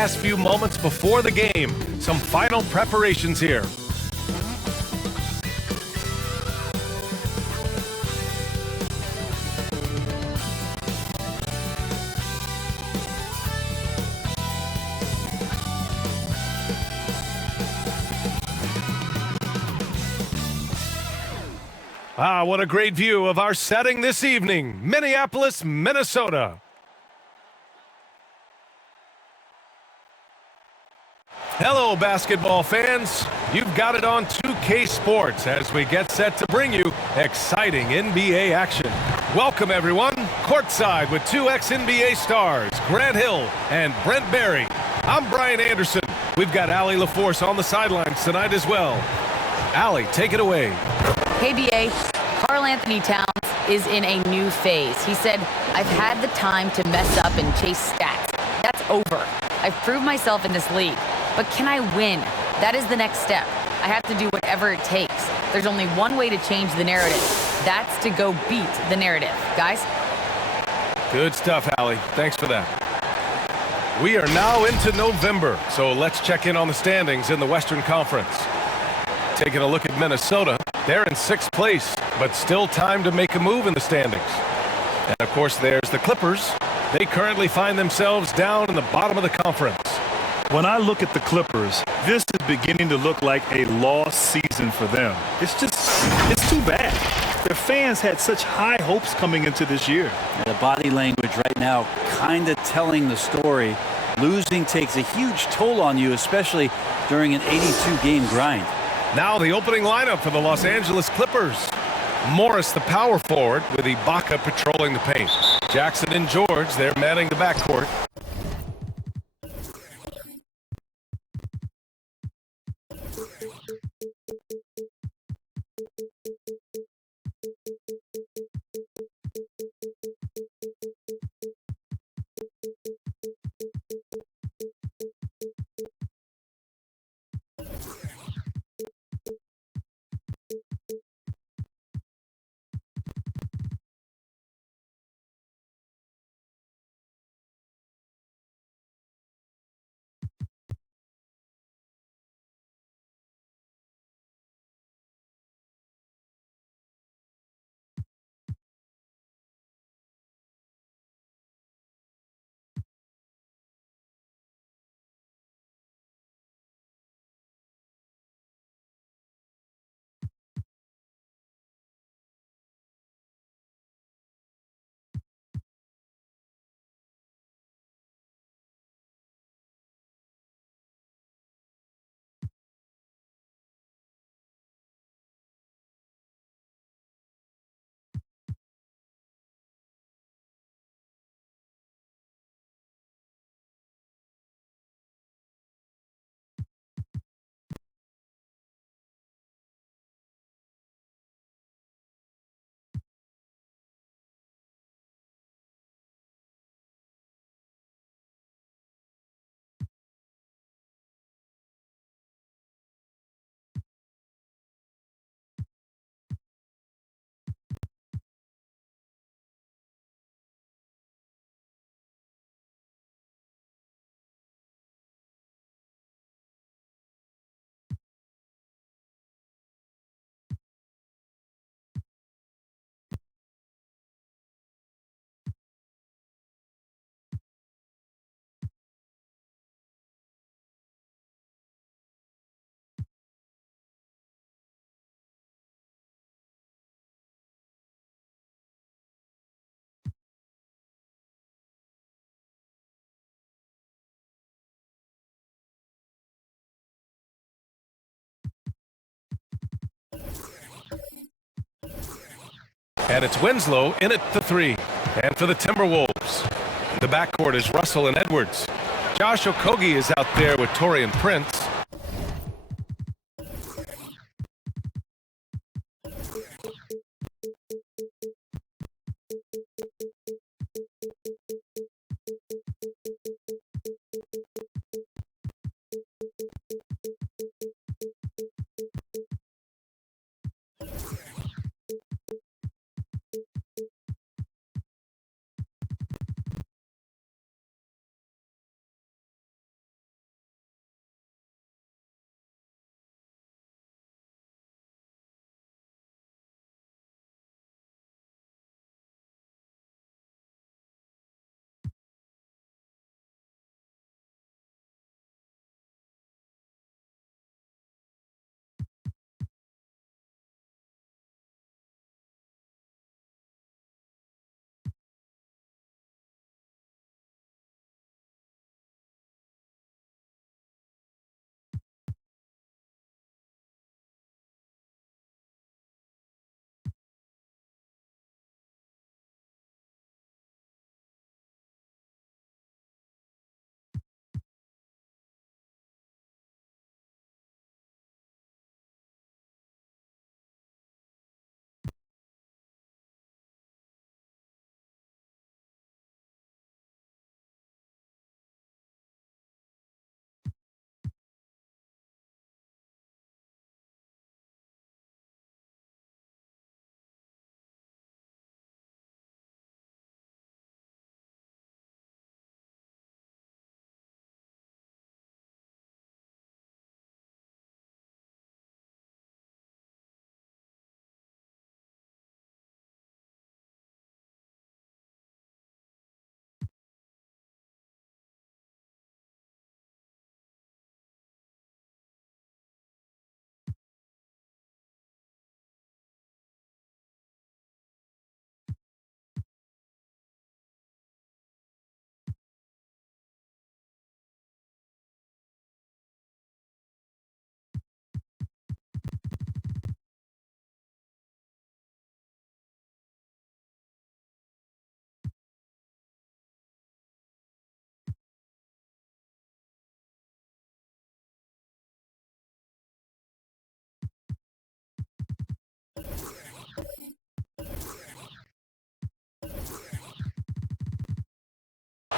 last few moments before the game. Some final preparations here. Ah, what a great view of our setting this evening. Minneapolis, Minnesota. Hello, basketball fans. You've got it on 2K Sports as we get set to bring you exciting NBA action. Welcome, everyone. Courtside with two ex-NBA stars, Grant Hill and Brent Barry. I'm Brian Anderson. We've got Allie LaForce on the sidelines tonight as well. Allie, take it away. Hey, BA. Karl Anthony Towns is in a new phase. He said, I've had the time to mess up and chase stats. That's over. I've proved myself in this league. But can I win? That is the next step. I have to do whatever it takes. There's only one way to change the narrative. That's to go beat the narrative. Guys? Good stuff, Allie. Thanks for that. We are now into November, so let's check in on the standings in the Western Conference. Taking a look at Minnesota, they're in 6th place, but still time to make a move in the standings. And of course, there's the Clippers. They currently find themselves down in the bottom of the conference. When I look at the Clippers, this is beginning to look like a lost season for them. It's too bad. Their fans had such high hopes coming into this year. The body language right now kind of telling the story. Losing takes a huge toll on you, especially during an 82-game grind. Now the opening lineup for the Los Angeles Clippers. Morris, the power forward, with Ibaka patrolling the paint. Jackson and George, they're manning the backcourt. And it's Winslow in at the 3. And for the Timberwolves, the backcourt is Russell and Edwards. Josh Okogie is out there with Taurean Prince.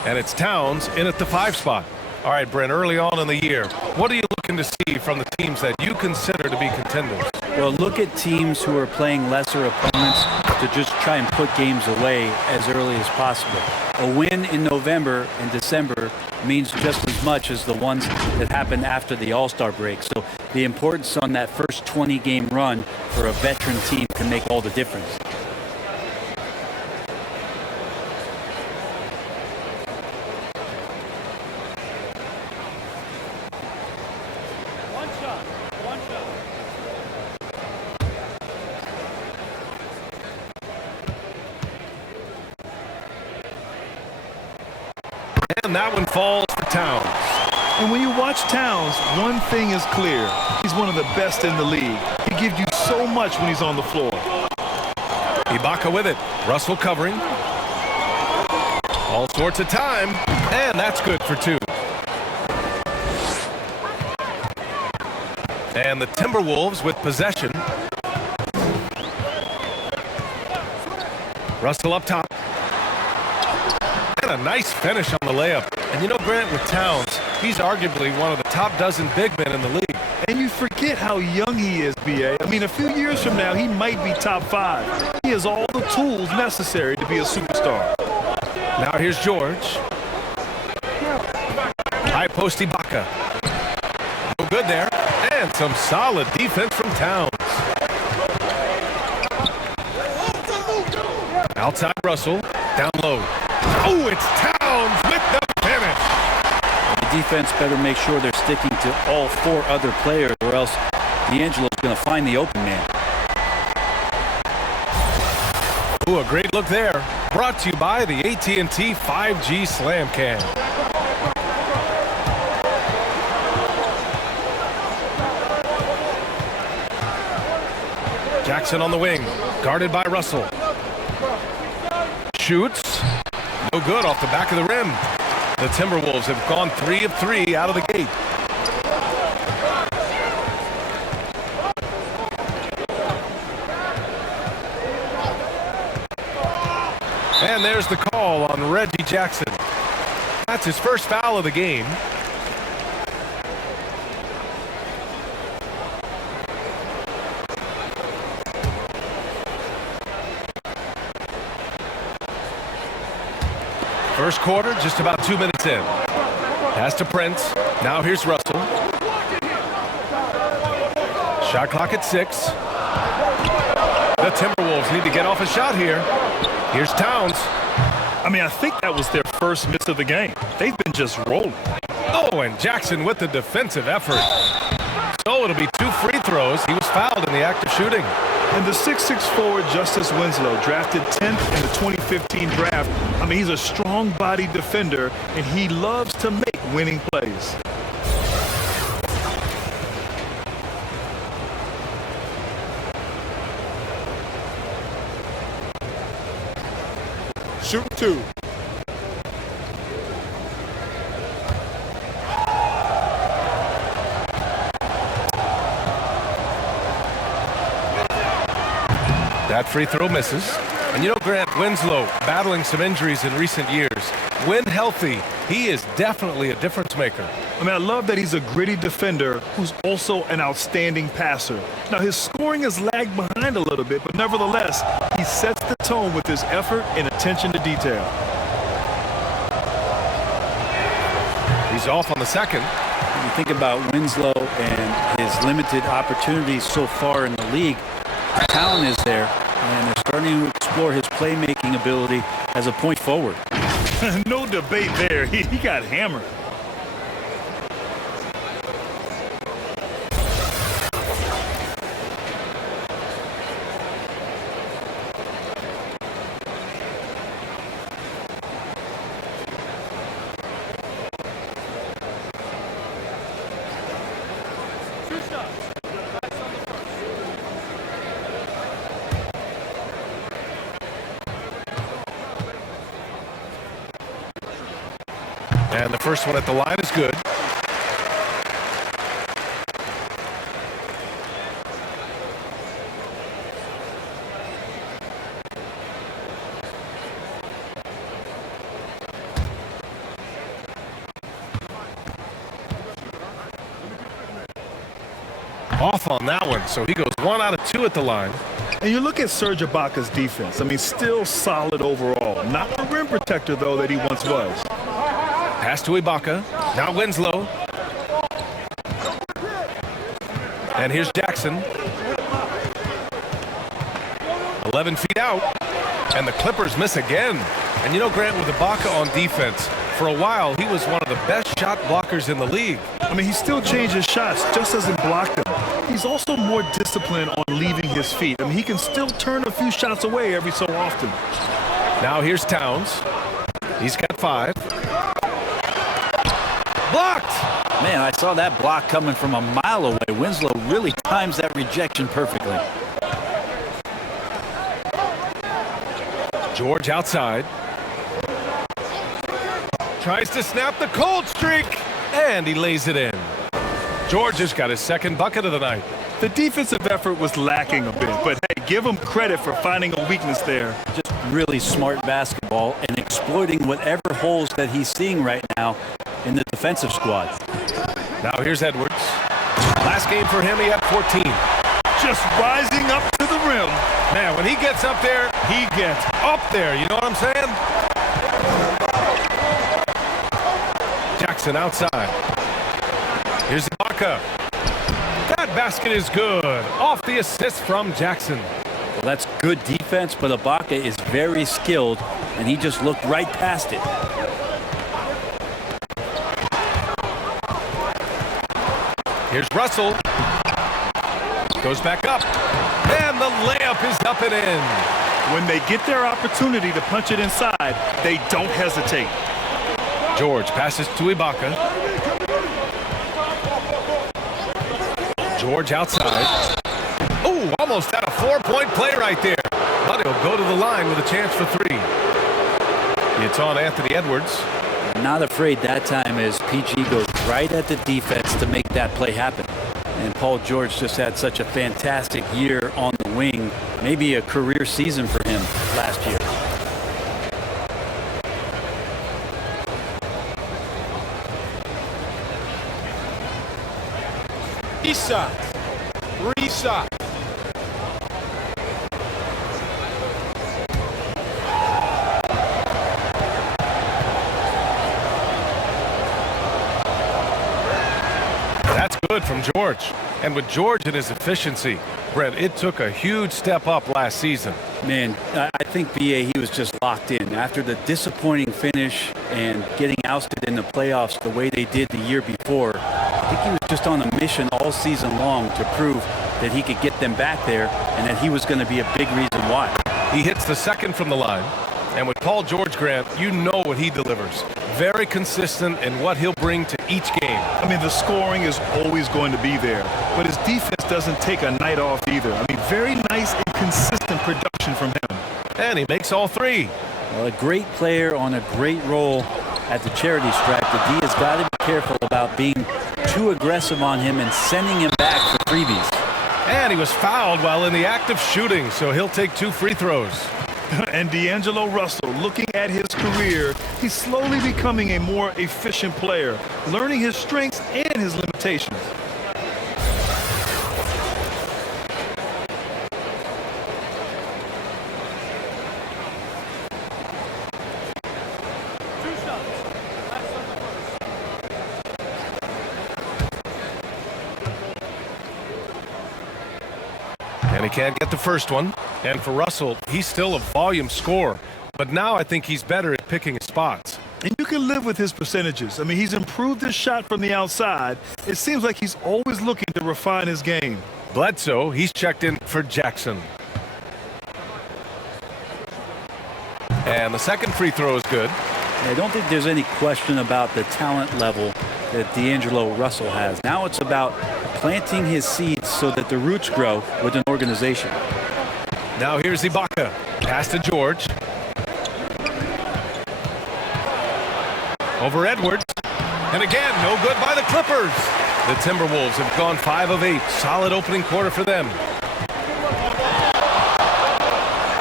And it's Towns in at the 5 spot. All right, Brent, early on in the year, what are you looking to see from the teams that you consider to be contenders? Well, look at teams who are playing lesser opponents to just try and put games away as early as possible. A win in November and December means just as much as the ones that happen after the All-Star break. So the importance on that first 20-game run for a veteran team can make all the difference. And that one falls to Towns. And when you watch Towns, one thing is clear. He's one of the best in the league. He gives you so much when he's on the floor. Ibaka with it. Russell covering. All sorts of time. And that's good for 2. And the Timberwolves with possession. Russell up top. And a nice finish on the layup. And you know, Grant, with Towns, he's arguably one of the top dozen big men in the league. And you forget how young he is, B.A. I mean, a few years from now, he might be top 5. He has all the tools necessary to be a superstar. Now here's George. High post Ibaka. No good there. And some solid defense from Towns. Outside Russell. Down low. Oh, it's Towns with the finish. The defense better make sure they're sticking to all 4 other players, or else D'Angelo's going to find the open man. Ooh, a great look there. Brought to you by the AT&T 5G Slam Cam. Jackson on the wing, guarded by Russell. Shoots. No good off the back of the rim. The Timberwolves have gone 3 of 3 out of the gate. And there's the call on Reggie Jackson. That's his first foul of the game. First quarter, just about 2 minutes in. Pass to Prince. Now here's Russell. Shot clock at 6. The Timberwolves need to get off a shot here. Here's Towns. I mean, I think that was their first miss of the game. They've been just rolling. Oh, and Jackson with the defensive effort. So it'll be 2 free throws. He was fouled in the act of shooting. And the 6'6" forward, Justice Winslow, drafted 10th in the 2015 draft. I mean, he's a strong-bodied defender, and he loves to make winning plays. Shoot 2. That free throw misses. And you know, Grant, Winslow battling some injuries in recent years. When healthy, he is definitely a difference maker. I mean, I love that he's a gritty defender who's also an outstanding passer. Now, his scoring has lagged behind a little bit, but nevertheless, he sets the tone with his effort and attention to detail. He's off on the second. When you think about Winslow and his limited opportunities so far in the league, the talent is there, and they're starting to explore his playmaking ability as a point forward. No debate there. He got hammered. And the first one at the line is good. off on that one, so he goes 1 out of 2 at the line. And you look at Serge Ibaka's defense. I mean, still solid overall. Not the rim protector, though, that he once was. Pass to Ibaka. Now Winslow. And here's Jackson. 11 feet out. And the Clippers miss again. And you know, Grant, with Ibaka on defense, for a while, he was one of the best shot blockers in the league. I mean, he still changes shots, just doesn't block them. He's also more disciplined on leaving his feet. I mean, he can still turn a few shots away every so often. Now here's Towns. He's got 5. Blocked! Man, I saw that block coming from a mile away. Winslow really times that rejection perfectly. George outside. Tries to snap the cold streak, and he lays it in. George has got his second bucket of the night. The defensive effort was lacking a bit, but hey, give him credit for finding a weakness there. Just really smart basketball and exploiting whatever holes that he's seeing right now in the defensive squad. Now here's Edwards. Last game for him, he had 14. Just rising up to the rim. Man, when he gets up there, he gets up there. You know what I'm saying? Jackson outside. Here's Ibaka. That basket is good. Off the assist from Jackson. Well, that's good defense, but Ibaka is very skilled, and he just looked right past it. Here's Russell. Goes back up. And the layup is up and in. When they get their opportunity to punch it inside, they don't hesitate. George passes to Ibaka. George outside. Oh, almost had a 4-point play right there. But he'll go to the line with a chance for 3. It's on Anthony Edwards. Not afraid that time as PG goes right at the defense to make that play happen. And Paul George just had such a fantastic year on the wing. Maybe a career season for him last year. Three shots. That's good from George. And with George and his efficiency, Brent, it took a huge step up last season. Man, I think BA, he was just locked in. After the disappointing finish and getting ousted in the playoffs the way they did the year before, I think he was just on a mission all season long to prove that he could get them back there and that he was going to be a big reason why. He hits the second from the line. And with Paul George, Grant, you know what he delivers. Very consistent in what he'll bring to each game. I mean, the scoring is always going to be there, but his defense doesn't take a night off either. I mean, very nice and consistent production from him. And he makes all 3. Well, a great player on a great role at the charity stripe. The D has got to be careful about being too aggressive on him and sending him back for freebies. And he was fouled while in the act of shooting, so he'll take 2 free throws. And D'Angelo Russell, looking at his career, he's slowly becoming a more efficient player, learning his strengths and his limitations. And he can't get the first one. And for Russell, he's still a volume scorer. But now I think he's better at picking his spots. And you can live with his percentages. I mean, he's improved his shot from the outside. It seems like he's always looking to refine his game. Bledsoe, he's checked in for Jackson. And the second free throw is good. I don't think there's any question about the talent level that D'Angelo Russell has. Now it's about planting his seeds so that the roots grow with an organization. Now here's Ibaka. Pass to George. Over Edwards. And again, no good by the Clippers. The Timberwolves have gone 5 of 8. Solid opening quarter for them.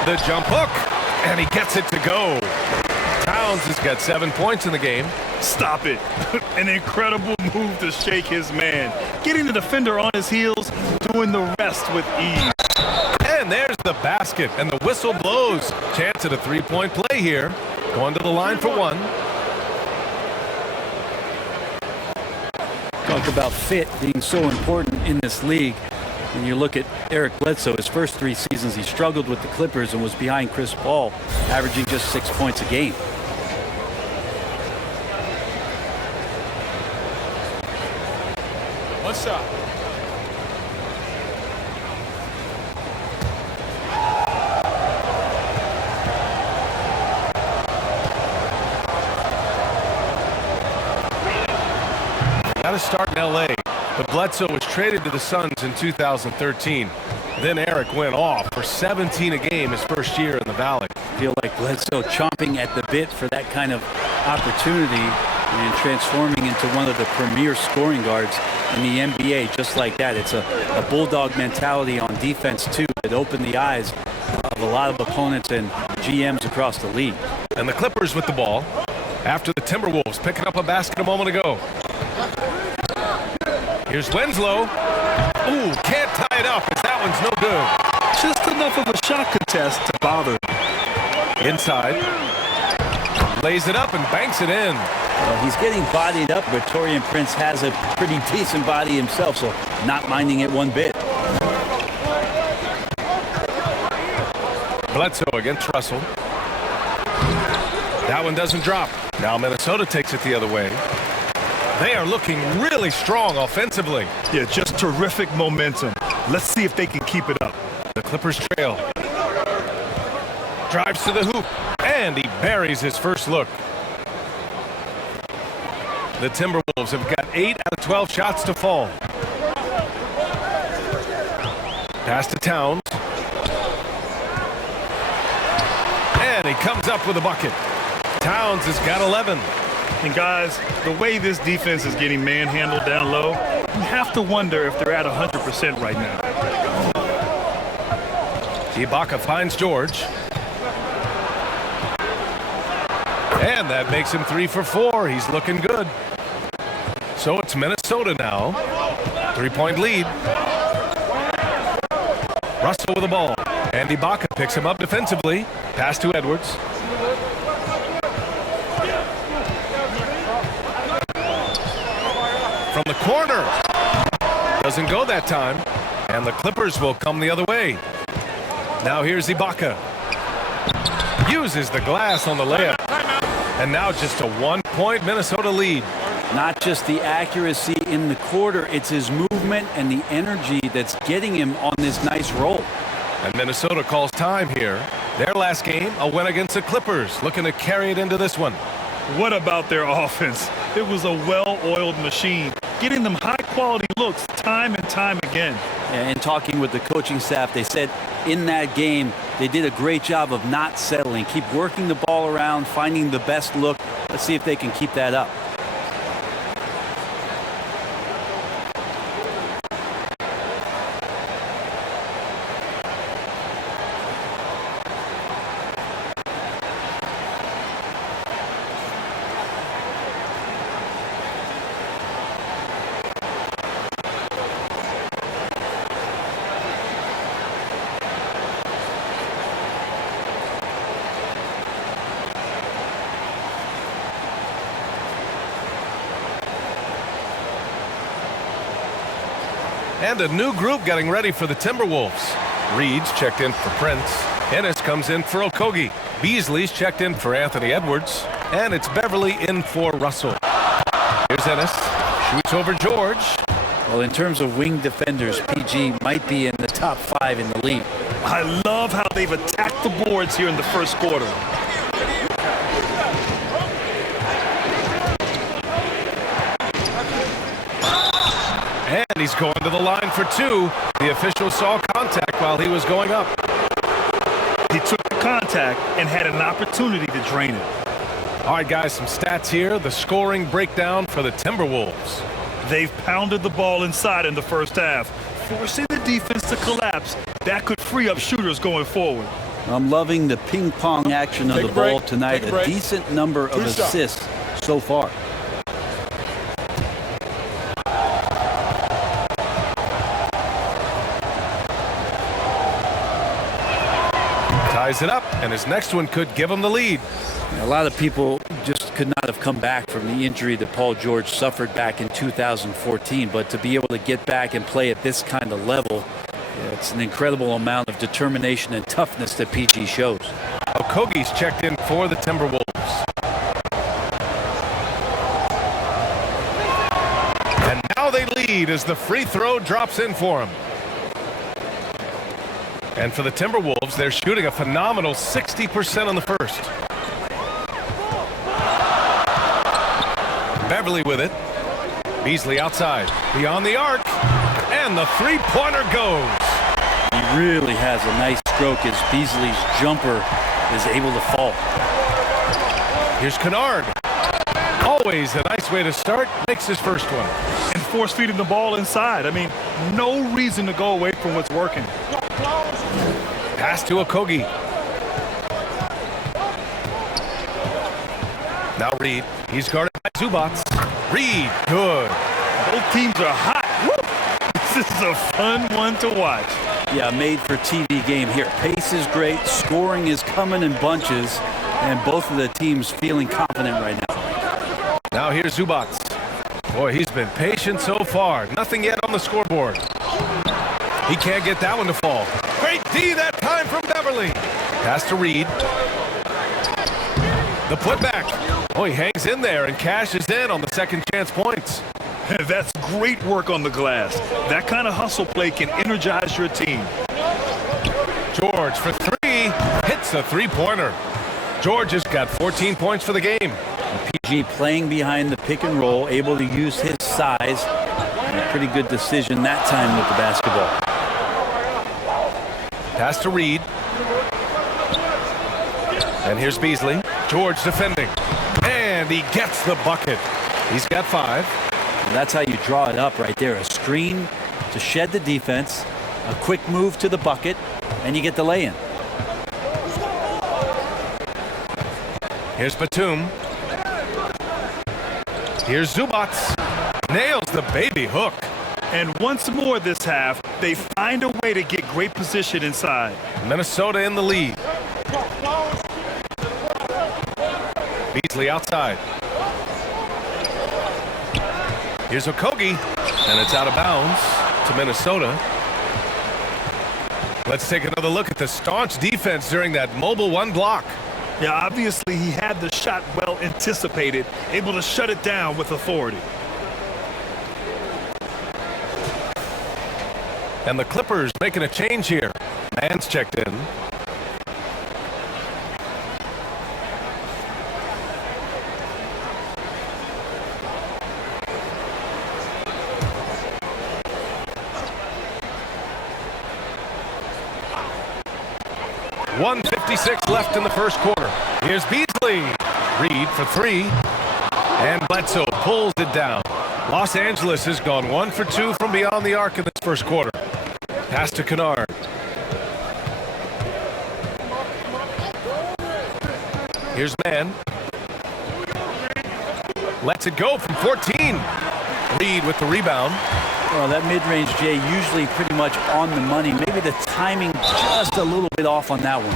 The jump hook. And he gets it to go. Towns has got 7 points in the game. Stop it. An incredible move to shake his man. Getting the defender on his heels, doing the rest with ease. And there's the basket, and the whistle blows. Chance at a three-point play here. Going to the line for one. Talk about fit being so important in this league. When you look at Eric Bledsoe, his first 3 seasons, he struggled with the Clippers and was behind Chris Paul, averaging just 6 points a game. What's up? Got to start in L.A., but Bledsoe was traded to the Suns in 2013. Then Eric went off for 17 a game his first year in the Valley. I feel like Bledsoe chomping at the bit for that kind of opportunity and transforming into one of the premier scoring guards in the NBA just like that. It's a bulldog mentality on defense, too, that opened the eyes of a lot of opponents and GMs across the league. And the Clippers with the ball after the Timberwolves picking up a basket a moment ago. Here's Winslow. Ooh, can't tie it up as that one's no good. Just enough of a shot contest to bother. Inside. Lays it up and banks it in. Well, he's getting bodied up, but Taurean Prince has a pretty decent body himself, so not minding it one bit. Bledsoe against Russell. That one doesn't drop. Now Minnesota takes it the other way. They are looking really strong offensively. Yeah, just terrific momentum. Let's see if they can keep it up. The Clippers trail. Drives to the hoop, and he buries his first look. The Timberwolves have got 8 out of 12 shots to fall. Pass to Towns. And he comes up with a bucket. Towns has got 11. And guys, the way this defense is getting manhandled down low, you have to wonder if they're at 100% right now. Ibaka finds George. And that makes him 3 for 4. He's looking good. So it's Minnesota now. 3-point lead. Russell with the ball. And Ibaka picks him up defensively. Pass to Edwards. From the corner. Doesn't go that time. And the Clippers will come the other way. Now here's Ibaka. Uses the glass on the layup. And now just a 1-point Minnesota lead. Not just the accuracy in the quarter, it's his movement and the energy that's getting him on this nice roll. And Minnesota calls time here. Their last game, a win against the Clippers, looking to carry it into this one. What about their offense? It was a well-oiled machine, getting them high-quality looks time and time again. And talking with the coaching staff, they said in that game they did a great job of not settling. Keep working the ball around, finding the best look. Let's see if they can keep that up. And a new group getting ready for the Timberwolves. Reed's checked in for Prince. Ennis comes in for Okogie. Beasley's checked in for Anthony Edwards. And it's Beverly in for Russell. Here's Ennis. Shoots over George. Well, in terms of wing defenders, PG might be in the top 5 in the league. I love how they've attacked the boards here in the first quarter. And he's going to the line for 2. The official saw contact while he was going up. He took the contact and had an opportunity to drain it. All right, guys, some stats here. The scoring breakdown for the Timberwolves. They've pounded the ball inside in the first half, forcing the defense to collapse. That could free up shooters going forward. I'm loving the ping-pong action of the ball tonight. A decent number of assists so far. ties it up, and his next one could give him the lead. A lot of people just could not have come back from the injury that Paul George suffered back in 2014, but to be able to get back and play at this kind of level, it's an incredible amount of determination and toughness that PG shows. Okogie's checked in for the Timberwolves. And now they lead as the free throw drops in for him. And for the Timberwolves, they're shooting a phenomenal 60% on the first. Beverly with it. Beasley outside, beyond the arc, and the three-pointer goes. He really has a nice stroke as Beasley's jumper is able to fall. Here's Kennard. Always a nice way to start. Makes his first one. And force feeding the ball inside. I mean, no reason to go away from what's working. Pass to Okogie. Now Reed. He's guarded by Zubats. Reed, good. Both teams are hot. Woo! This is a fun one to watch. Yeah, made for TV game here. Pace is great. Scoring is coming in bunches. And both of the teams feeling confident right now. Now here's Zubats. Boy, he's been patient so far. Nothing yet on the scoreboard. He can't get that one to fall. Great D that time from Beverly. Pass to Reed. The putback. Oh, he hangs in there and cashes in on the second chance points. That's great work on the glass. That kind of hustle play can energize your team. George for three. Hits a three-pointer. George has got 14 points for the game. PG playing behind the pick and roll, able to use his size. And a pretty good decision that time with the basketball. Pass to Reed. And here's Beasley. George defending. And he gets the bucket. He's got 5. And that's how you draw it up right there. A screen to shed the defense, a quick move to the bucket, and you get the lay-in. Here's Batum. Here's Zubats. Nails the baby hook. And once more this half, they find a way to get great position inside. Minnesota in the lead. Beasley outside. Here's Okogie, and it's out of bounds to Minnesota. Let's take another look at the staunch defense during that mobile one block. Yeah, obviously he had the shot well anticipated, able to shut it down with authority. And the Clippers making a change here. Mann's checked in. .156 left in the first quarter. Here's Beasley. Reed for 3. And Bledsoe pulls it down. Los Angeles has gone 1 for 2 from beyond the arc in this first quarter. Pass to Kennard. Here's Mann. Lets it go from 14. Reed with the rebound. Well, that mid-range, Jay, usually pretty much on the money. Maybe the timing just a little bit off on that one.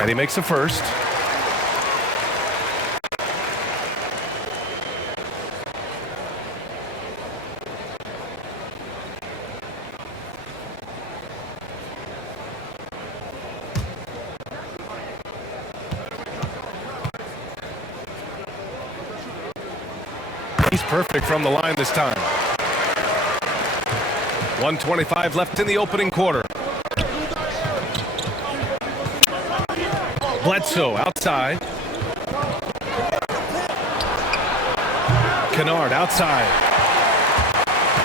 And he makes the first. He's perfect from the line this time. 1:25 left in the opening quarter. Bledsoe outside. Kennard outside.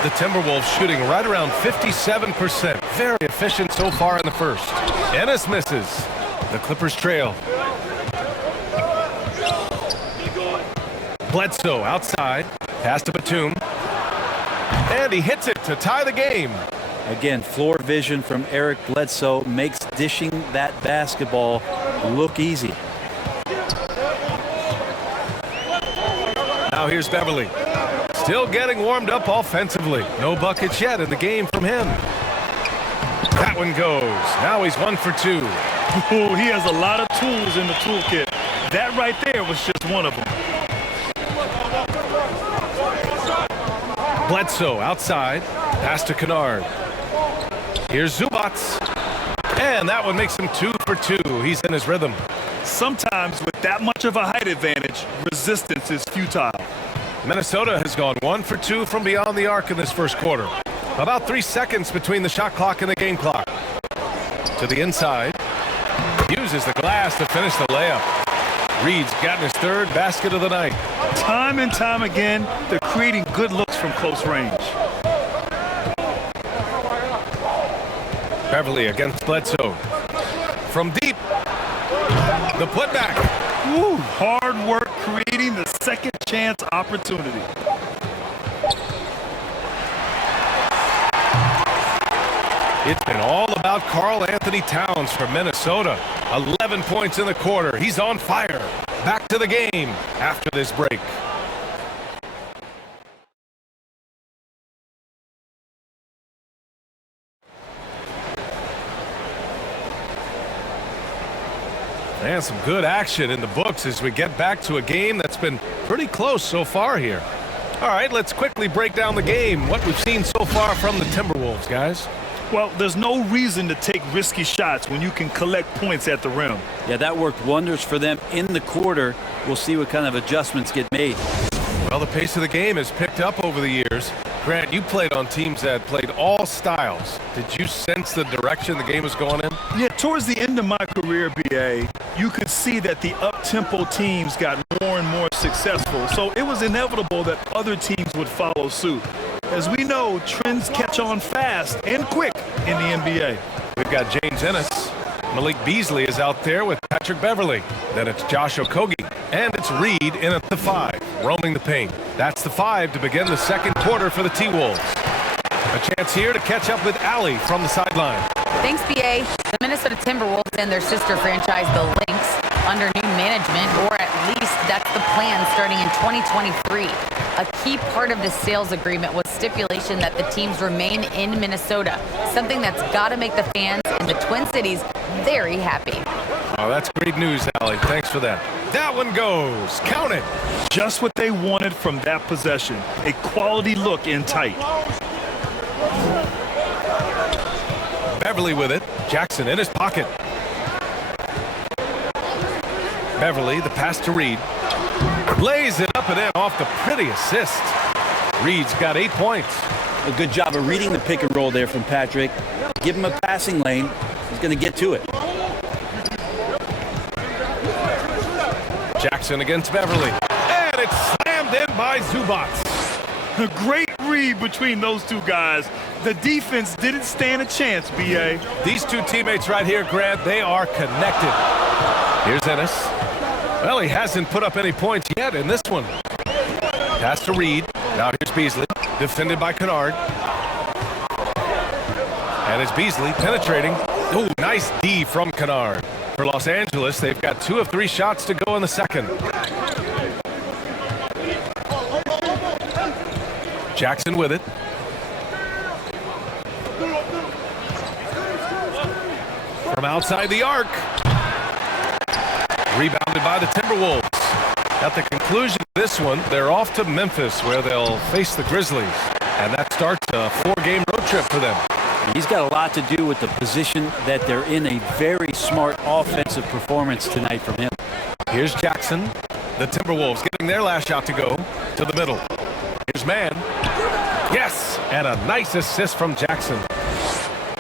The Timberwolves shooting right around 57%. Very efficient so far in the first. Ennis misses. The Clippers trail. Bledsoe outside. Pass to Batum. And he hits it to tie the game. Again, floor vision from Eric Bledsoe makes dishing that basketball look easy. Now here's Beverly. Still getting warmed up offensively. No buckets yet in the game from him. That one goes. Now he's 1 for 2. Ooh, he has a lot of tools in the toolkit. That right there was just one of them. Bledsoe outside. Pass to Kennard. Here's Zubats. And that one makes him 2 for 2. He's in his rhythm. Sometimes with that much of a height advantage, resistance is futile. Minnesota has gone 1 for 2 from beyond the arc in this first quarter. About 3 seconds between the shot clock and the game clock. To the inside. Uses the glass to finish the layup. Reed's gotten his 3rd basket of the night. Time and time again, they're creating good looks from close range. Beverly against Bledsoe. From deep. The putback. Woo, hard work creating the second chance opportunity. It's been all about Karl Anthony Towns for Minnesota. 11 points in the quarter. He's on fire. Back to the game after this break. And some good action in the books as we get back to a game that's been pretty close so far here. All right, let's quickly break down the game. What we've seen so far from the Timberwolves, guys. Well, there's no reason to take risky shots when you can collect points at the rim. Yeah, that worked wonders for them in the quarter. We'll see what kind of adjustments get made. Well, the pace of the game has picked up over the years. Grant, you played on teams that played all styles. Did you sense the direction the game was going in? Yeah, towards the end of my career, BA, you could see that the up-tempo teams got more and more successful. So it was inevitable that other teams would follow suit. As we know, trends catch on fast and quick in the NBA. We've got James Ennis. Malik Beasley is out there with Patrick Beverly. Then it's Josh Okogie. And it's Reed in at the 5, roaming the paint. That's the 5 to begin the second quarter for the T-Wolves. A chance here to catch up with Allie from the sideline. Thanks, BA. The Minnesota Timberwolves and their sister franchise, the Lynx, under new management, or at least that's the plan starting in 2023. A key part of this sales agreement was stipulation that the teams remain in Minnesota, something that's got to make the fans in the Twin Cities very happy. Oh, that's great news, Allie. Thanks for that. That one goes. Count it. Just what they wanted from that possession. A quality look in tight. Beverly with it. Jackson in his pocket. Beverly, the pass to Reed. Lays it up and in off the pretty assist. Reed's got 8 points. A good job of reading the pick and roll there from Patrick. Give him a passing lane. He's going to get to it. Jackson against Beverly. And it's slammed in by Zubats. A great read between those two guys. The defense didn't stand a chance, BA. These two teammates right here, Grant, they are connected. Here's Ennis. Well, he hasn't put up any points yet in this one. Pass to Reed. Now here's Beasley. Defended by Kennard. And it's Beasley penetrating. Oh, nice D from Kennard. For Los Angeles, they've got 2 of 3 shots to go in the second. Jackson with it. From outside the arc. Rebounded by the Timberwolves. At the conclusion of this one, they're off to Memphis where they'll face the Grizzlies. And that starts a 4-game road trip for them. He's got a lot to do with the position that they're in. A very smart offensive performance tonight from him. Here's Jackson. The Timberwolves getting their last shot to go to the middle. Here's Mann. Yes! And a nice assist from Jackson.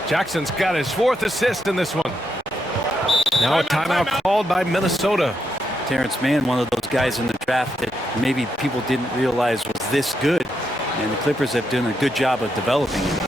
Jackson's got his 4th assist in this one. Now a timeout called by Minnesota. Terrence Mann, one of those guys in the draft that maybe people didn't realize was this good. And the Clippers have done a good job of developing him.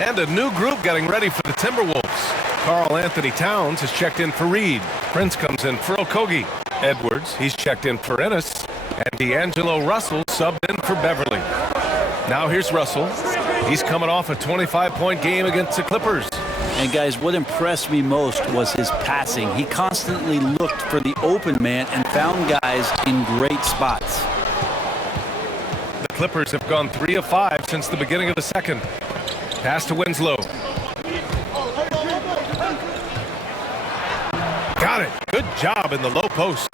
And a new group getting ready for the Timberwolves. Karl Anthony Towns has checked in for Reed. Prince comes in for Okogie. Edwards, he's checked in for Ennis. And D'Angelo Russell subbed in for Beverly. Now here's Russell. He's coming off a 25-point game against the Clippers. And guys, what impressed me most was his passing. He constantly looked for the open man and found guys in great spots. The Clippers have gone 3 of 5 since the beginning of the second. Pass to Winslow. Got it. Good job in the low post.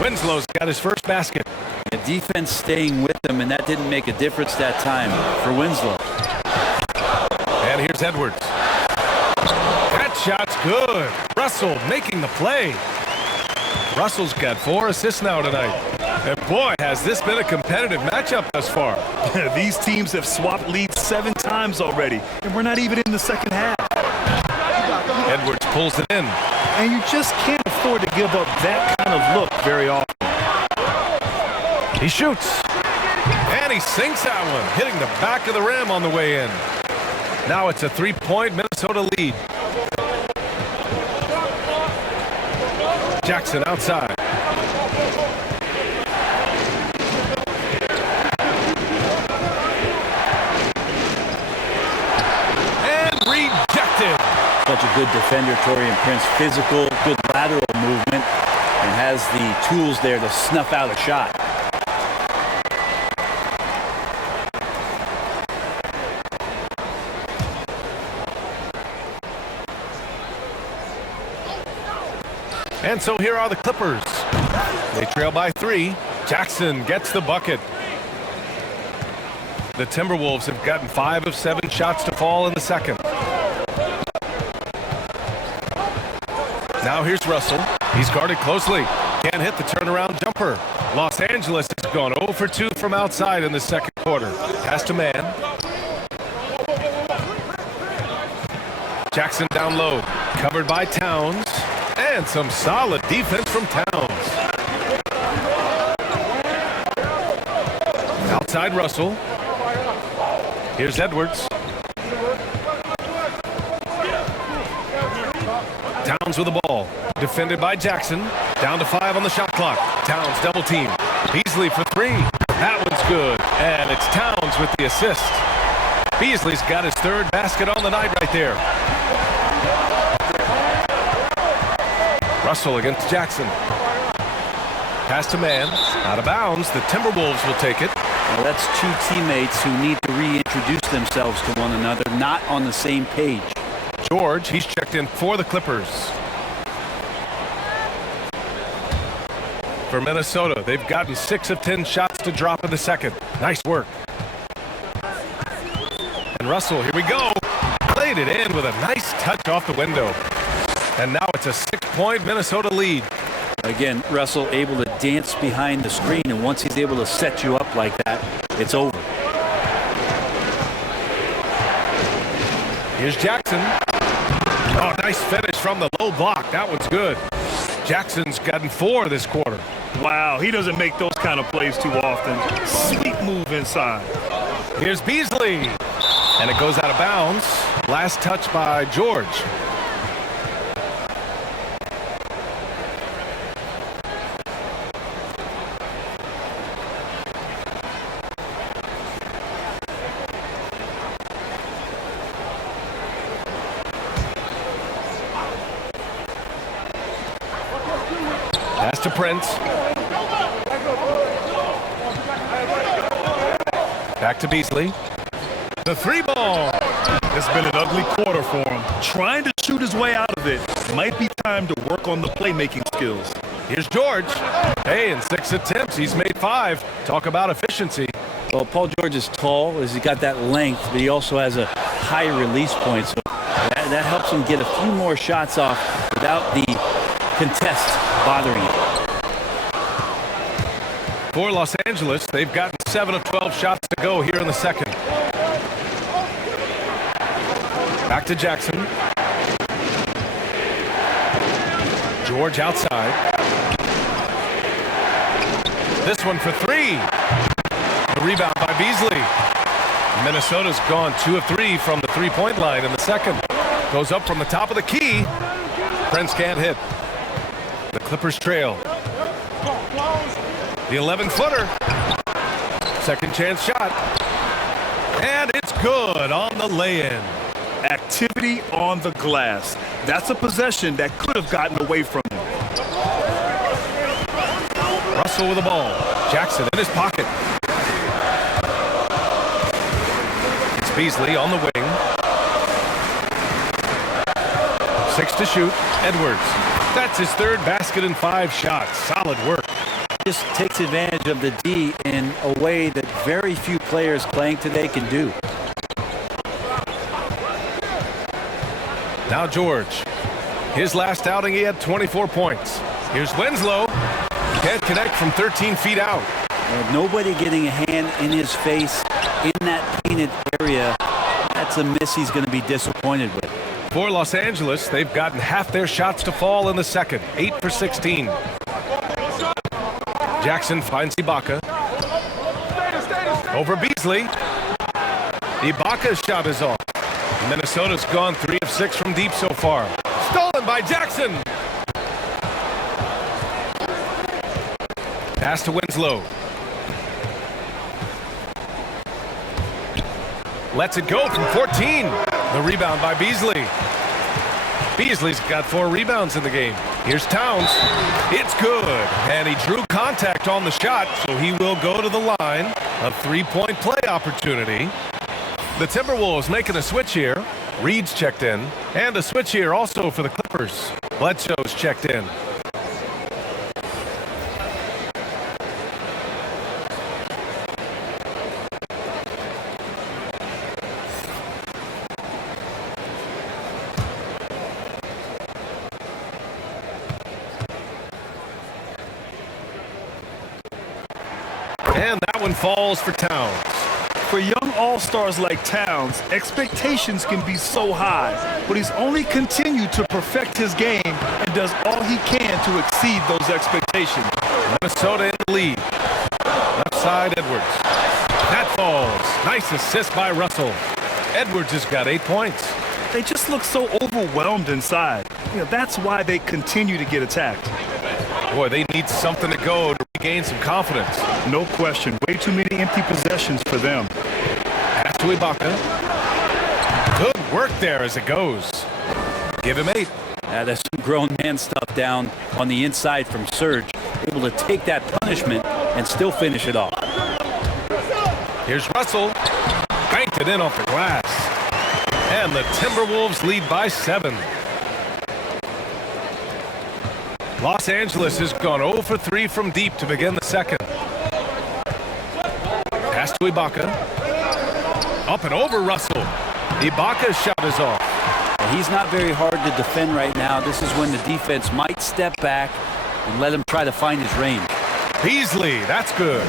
Winslow's got his first basket. The defense staying with them, and that didn't make a difference that time for Winslow. And here's Edwards. That shot's good. Russell making the play. Russell's got 4 assists now tonight. And boy, has this been a competitive matchup thus far. These teams have swapped leads 7 times already, and we're not even in the second half. Edwards pulls it in. And you just can't afford to give up that kind of look very often. He shoots. And he sinks that one, hitting the back of the rim on the way in. Now it's a 3-point Minnesota lead. Jackson outside. And rejected. Such a good defender, Taurean Prince. Physical, good lateral movement, and has the tools there to snuff out a shot. And so here are the Clippers. They trail by 3. Jackson gets the bucket. The Timberwolves have gotten 5 of 7 shots to fall in the second. Now here's Russell. He's guarded closely. Can't hit the turnaround jumper. Los Angeles has gone 0 for 2 from outside in the second quarter. Pass to man. Jackson down low. Covered by Towns. And some solid defense from Towns. Outside Russell. Here's Edwards. Towns with the ball. Defended by Jackson. Down to 5 on the shot clock. Towns double team. Beasley for 3. That one's good. And it's Towns with the assist. Beasley's got his 3rd basket on the night right there. Russell against Jackson. Pass to man. Out of bounds. The Timberwolves will take it. Well, that's 2 teammates who need to reintroduce themselves to one another, not on the same page. George, he's checked in for the Clippers. For Minnesota, they've gotten 6 of 10 shots to drop in the second. Nice work. And Russell, here we go. Played it in with a nice touch off the window. And now it's a 6-point Minnesota lead. Again, Russell able to dance behind the screen, and once he's able to set you up like that, it's over. Here's Jackson. Oh, nice finish from the low block. That one's good. Jackson's gotten 4 this quarter. Wow, he doesn't make those kind of plays too often. Sweet move inside. Here's Beasley. And it goes out of bounds. Last touch by George. Pass to Prince. Back to Beasley. The 3 ball. It's been an ugly quarter for him. Trying to shoot his way out of it. Might be time to work on the playmaking skills. Here's George. Hey, in 6 attempts, he's made 5. Talk about efficiency. Well, Paul George is tall, as he got that length, but he also has a high release point, so that helps him get a few more shots off without the contest bothering him. For Los Angeles, they've gotten 7 of 12 shots to go here in the second. Back to Jackson. George outside. This one for 3. The rebound by Beasley. Minnesota's gone 2 of 3 from the three-point line in the second. Goes up from the top of the key. Prince can't hit. The Clippers trail. The 11-footer. Second chance shot. And it's good on the lay-in. Activity on the glass. That's a possession that could have gotten away from him. Russell with the ball. Jackson in his pocket. It's Beasley on the wing. 6 to shoot. Edwards. That's his third basket in 5 shots. Solid work. Just takes advantage of the D in a way that very few players playing today can do. Now George. His last outing, he had 24 points. Here's Winslow. Can't connect from 13 feet out. Nobody getting a hand in his face in that painted area. That's a miss he's going to be disappointed with. For Los Angeles, they've gotten half their shots to fall in the second. 8 for 16. Jackson finds Ibaka. Over Beasley. Ibaka's shot is off. Minnesota's gone 3 of 6 from deep so far. Stolen by Jackson. Pass to Winslow. Lets it go from 14. The rebound by Beasley. Beasley's got 4 rebounds in the game. Here's Towns. It's good. And he drew contact on the shot, so he will go to the line. A 3-point play opportunity. The Timberwolves making a switch here. Reed's checked in. And a switch here also for the Clippers. Bledsoe's checked in. And that one falls for Towns. For young all-stars like Towns, expectations can be so high, but he's only continued to perfect his game and does all he can to exceed those expectations. Minnesota in the lead. Left side, Edwards. That falls. Nice assist by Russell. Edwards has got 8 points. They just look so overwhelmed inside. That's why they continue to get attacked. Boy, they need something to go to regain some confidence. No question. Way too many empty possessions for them. Pass to Ibaka. Good work there as it goes. Give him 8. There's some grown man stuff down on the inside from Serge. Able to take that punishment and still finish it off. Here's Russell. Banked it in off the glass. And the Timberwolves lead by 7. Los Angeles has gone 0 for 3 from deep to begin the second. Pass to Ibaka. Up and over Russell. Ibaka's shot is off. He's not very hard to defend right now. This is when the defense might step back and let him try to find his range. Beasley, that's good.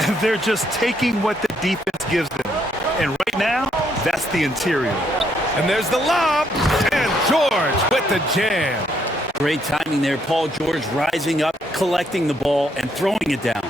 And they're just taking what the defense gives them. And right now, that's the interior. And there's the lob. And George with the jam. Great timing there. Paul George rising up, collecting the ball, and throwing it down.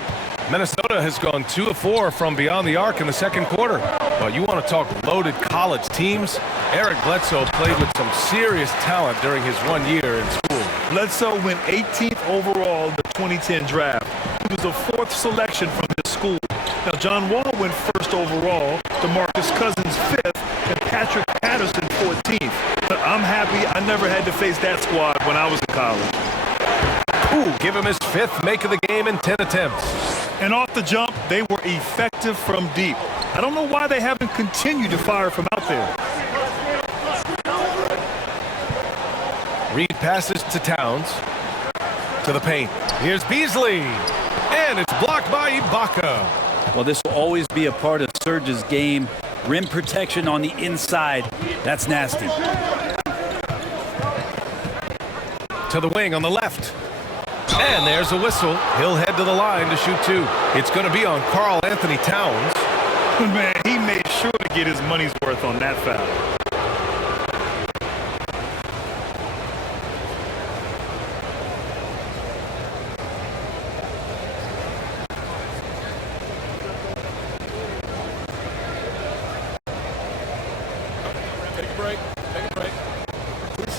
Minnesota has gone 2 of 4 from beyond the arc in the second quarter. Well, you want to talk loaded college teams? Eric Bledsoe played with some serious talent during his 1 year in school. Bledsoe went 18th overall in the 2010 draft. He was the 4th selection from his school. Now, John Wall went 1st overall, DeMarcus Cousins 5th, and Patrick Patterson 14th. But I'm happy I never had to face that squad when I was in college. Ooh, give him his 5th make of the game in 10 attempts. And off the jump, they were effective from deep. I don't know why they haven't continued to fire from out there. Reed passes to Towns. To the paint. Here's Beasley. And it's blocked by Ibaka. Well, this will always be a part of Serge's game. Rim protection on the inside. That's nasty. To the wing on the left. And there's a whistle. He'll head to the line to shoot 2. It's going to be on Karl Anthony Towns. Man, he made sure to get his money's worth on that foul.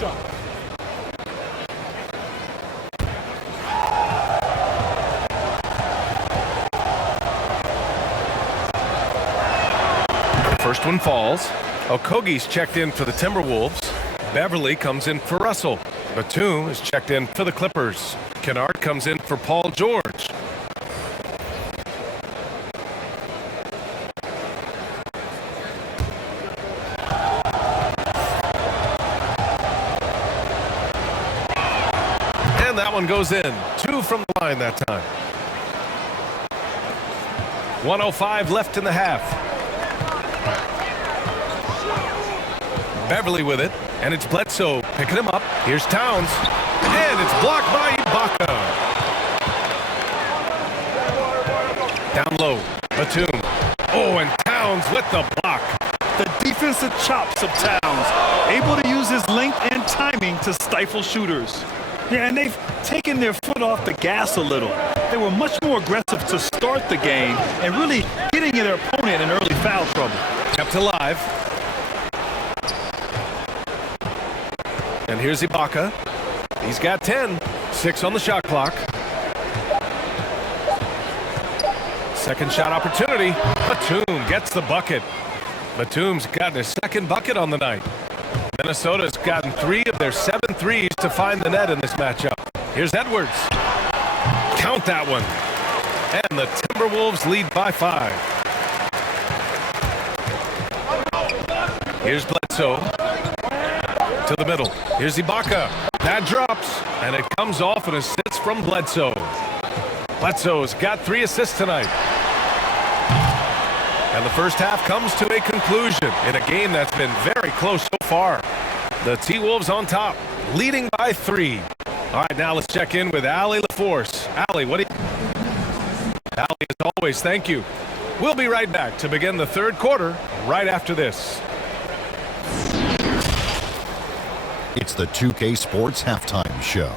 shot. First one falls. Okogie's checked in for the Timberwolves. Beverly comes in for Russell. Batum is checked in for the Clippers. Kennard comes in for Paul George. And that one goes in. 2 from the line that time. 1:05 left in the half. Beverly with it, and it's Bledsoe picking him up. Here's Towns, and it's blocked by Ibaka. Down low, Batum. Oh, and Towns with the block. The defensive chops of Towns, able to use his length and timing to stifle shooters. Yeah, and they've taken their foot off the gas a little. They were much more aggressive to start the game and really getting their opponent in early foul trouble. Kept alive. And here's Ibaka. He's got 10. 6 on the shot clock. Second shot opportunity. Batum gets the bucket. Batum's gotten his second bucket on the night. Minnesota's gotten 3 of their 7 threes to find the net in this matchup. Here's Edwards. Count that one. And the Timberwolves lead by 5. Here's Bledsoe. To the middle. Here's Ibaka. That drops, and it comes off an assist from Bledsoe. Bledsoe's got 3 assists tonight. And the first half comes to a conclusion in a game that's been very close so far. The T-Wolves on top, leading by 3. All right, now let's check in with Allie LaForce. Allie, what do you... Allie, as always, thank you. We'll be right back to begin the third quarter right after this. It's the 2K Sports Halftime Show.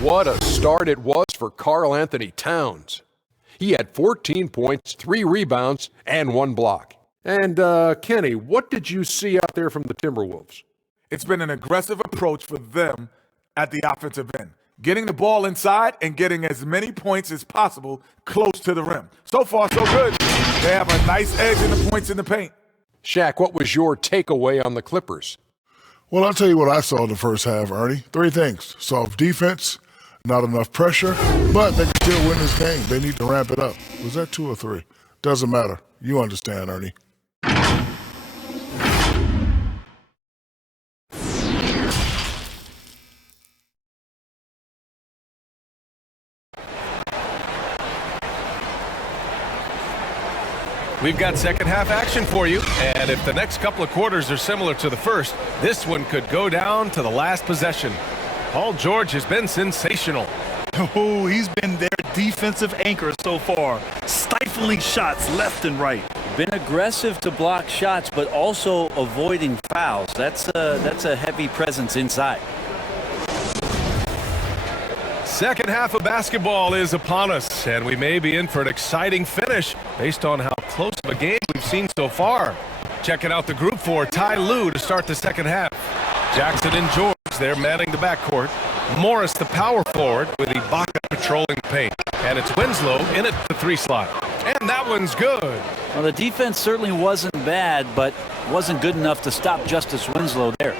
What a start it was for Karl Anthony Towns. He had 14 points, 3 rebounds, and 1 block. And, Kenny, what did you see out there from the Timberwolves? It's been an aggressive approach for them at the offensive end, getting the ball inside and getting as many points as possible close to the rim. So far, so good. They have a nice edge in the points in the paint. Shaq, what was your takeaway on the Clippers? Well, I'll tell you what I saw in the first half, Ernie. 3 things. Soft defense, not enough pressure, but they can still win this game. They need to ramp it up. Was that 2 or 3? Doesn't matter. You understand, Ernie. We've got second half action for you, and if the next couple of quarters are similar to the first, this one could go down to the last possession. Paul George has been sensational. Oh, he's been their defensive anchor so far, stifling shots left and right. Been aggressive to block shots, but also avoiding fouls. That's a heavy presence inside. Second half of basketball is upon us, and we may be in for an exciting finish based on how close of a game we've seen so far. Checking out the group for Ty Lue to start the second half. Jackson and George, they're manning the backcourt. Morris, the power forward, with Ibaka patrolling the paint. And it's Winslow in at the 3 slot. And that one's good. Well, the defense certainly wasn't bad, but wasn't good enough to stop Justice Winslow there.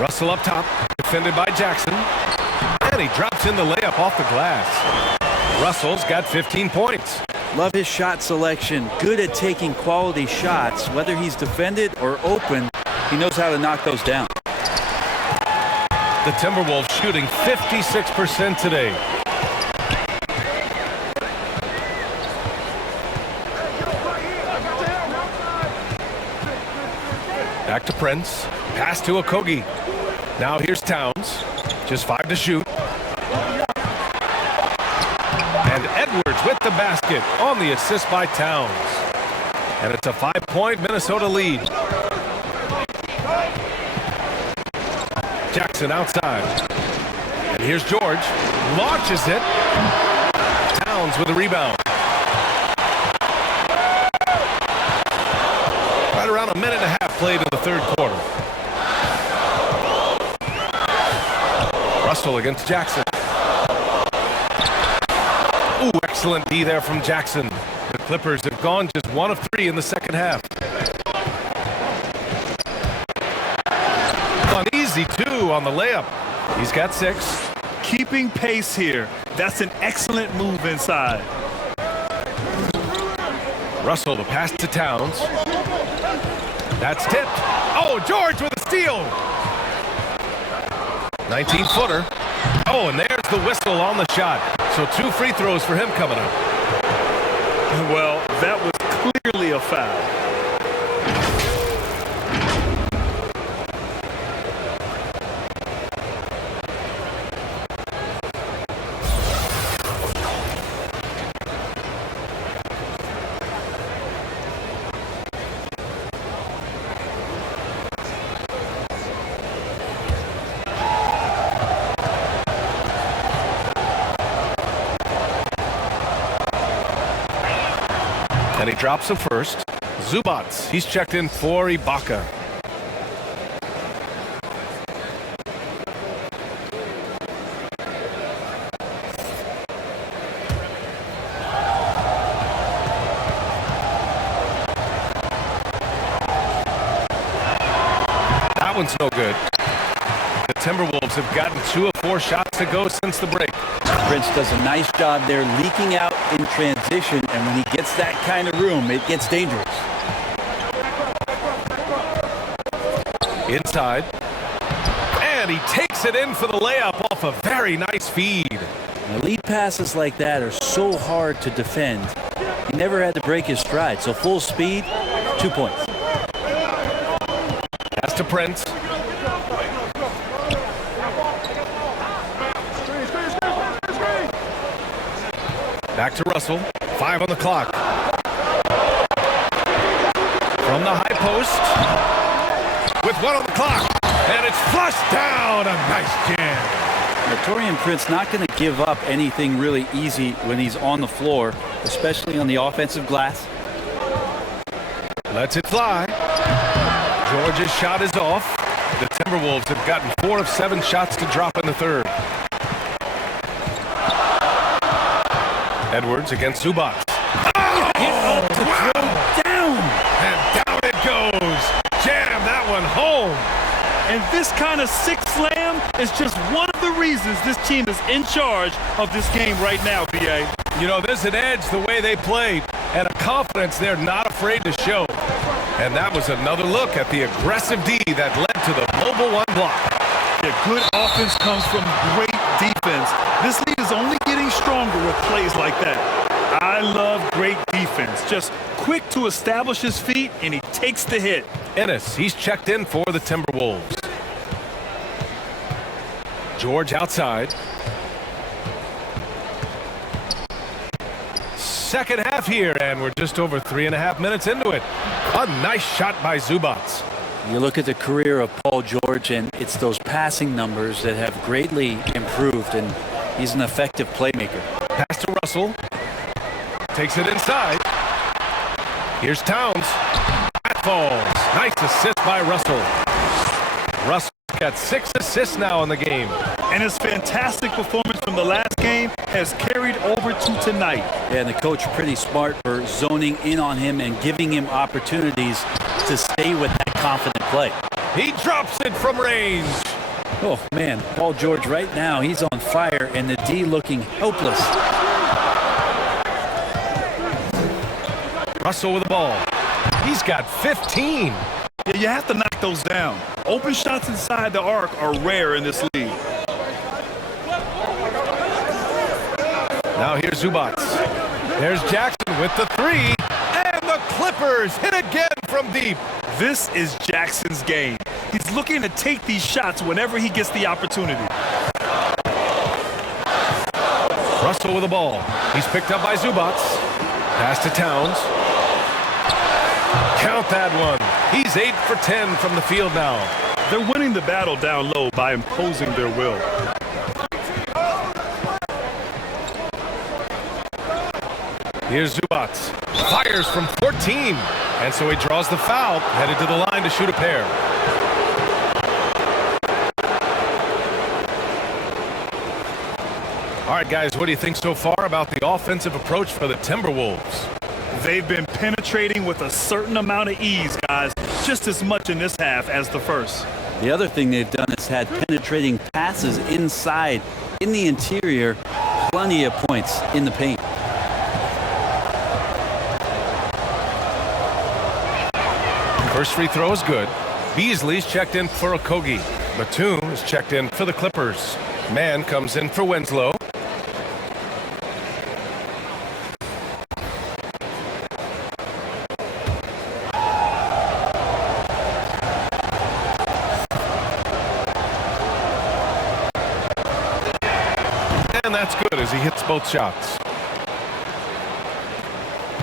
Russell up top, defended by Jackson. And he drops in the layup off the glass. Russell's got 15 points. Love his shot selection. Good at taking quality shots. Whether he's defended or open, he knows how to knock those down. The Timberwolves shooting 56% today. Back to Prince. Pass to Okogie. Now here's Towns. Just 5 to shoot. And Edwards with the basket on the assist by Towns. And it's a 5-point Minnesota lead. Jackson outside. And here's George. Launches it. Towns with a rebound. Right around a minute and a half played in the third quarter. Russell against Jackson. Ooh, excellent D there from Jackson. The Clippers have gone just 1 of 3 in the second half. Easy 2 on the layup. He's got 6. Keeping pace here. That's an excellent move inside. Russell, the pass to Towns. That's tipped. Oh, George with a steal. 19-footer. Oh, and there's the whistle on the shot. So 2 free throws for him coming up. Well, that was clearly a foul. And he drops him first. Zubats, he's checked in for Ibaka. That one's no good. The Timberwolves have gotten 2 of 4 shots to go since the break. Prince does a nice job there leaking out in transition, and when he gets that kind of room, it gets dangerous. Inside. And he takes it in for the layup off a very nice feed. Now, lead passes like that are so hard to defend. He never had to break his stride, so full speed, 2 points. Pass to Prince. Back to Russell. 5 on the clock. From the high post. With 1 on the clock. And it's flushed down. A nice jam. Taurean Prince not going to give up anything really easy when he's on the floor, especially on the offensive glass. Lets it fly. George's shot is off. The Timberwolves have gotten 4 of 7 shots to drop in the third. Edwards against Zubats. Oh, Down! And down it goes. Jam that one home. And this kind of sick slam is just one of the reasons this team is in charge of this game right now, B.A. You know, there's an edge the way they play and a confidence they're not afraid to show. And that was another look at the aggressive D that led to the mobile 1 block. Yeah, good offense comes from great defense. This league is only getting stronger with plays like that. I love great defense. Just quick to establish his feet, and he takes the hit. Ennis, he's checked in for the Timberwolves. George outside. Second half here, and we're just over 3.5 minutes into it. A nice shot by Zubats. You look at the career of Paul George, and it's those passing numbers that have greatly improved, and he's an effective playmaker. Pass to Russell. Takes it inside. Here's Towns. That falls. Nice assist by Russell. Russell got 6 assists now in the game. And his fantastic performance from the last game has carried over to tonight. Yeah, and the coach pretty smart for zoning in on him and giving him opportunities to stay with that confident play. He drops it from range. Oh, man, Paul George right now, he's on fire, and the D looking helpless. Russell with the ball. He's got 15. Yeah, you have to knock those down. Open shots inside the arc are rare in this league. Now here's Zubats. There's Jackson with the 3. And the Clippers hit again from deep. This is Jackson's game. He's looking to take these shots whenever he gets the opportunity. Russell with the ball. He's picked up by Zubats. Pass to Towns. Count that one. He's 8 for 10 from the field now. They're winning the battle down low by imposing their will. Here's Zubac. Fires from 14. And so he draws the foul, headed to the line to shoot a pair. All right, guys, what do you think so far about the offensive approach for the Timberwolves? They've been penetrating with a certain amount of ease, guys, just as much in this half as the first. The other thing they've done is had penetrating passes inside, in the interior, plenty of points in the paint. First free throw is good. Beasley's checked in for Okogie. Batum is checked in for the Clippers. Mann comes in for Winslow. And that's good as he hits both shots.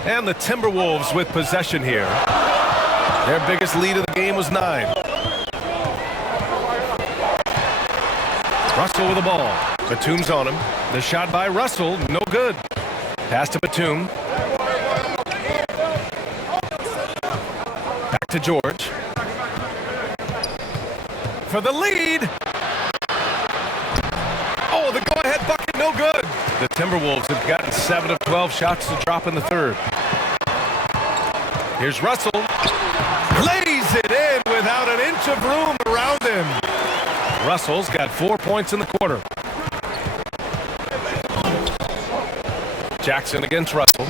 And the Timberwolves with possession here. Their biggest lead of the game was 9. Russell with the ball. Batum's on him. The shot by Russell, no good. Pass to Batum. Back to George. For the lead. Oh, the go-ahead bucket, no good. The Timberwolves have gotten 7 of 12 shots to drop in the third. Here's Russell. Lays it in without an inch of room around him. Russell's got 4 points in the quarter. Jackson against Russell.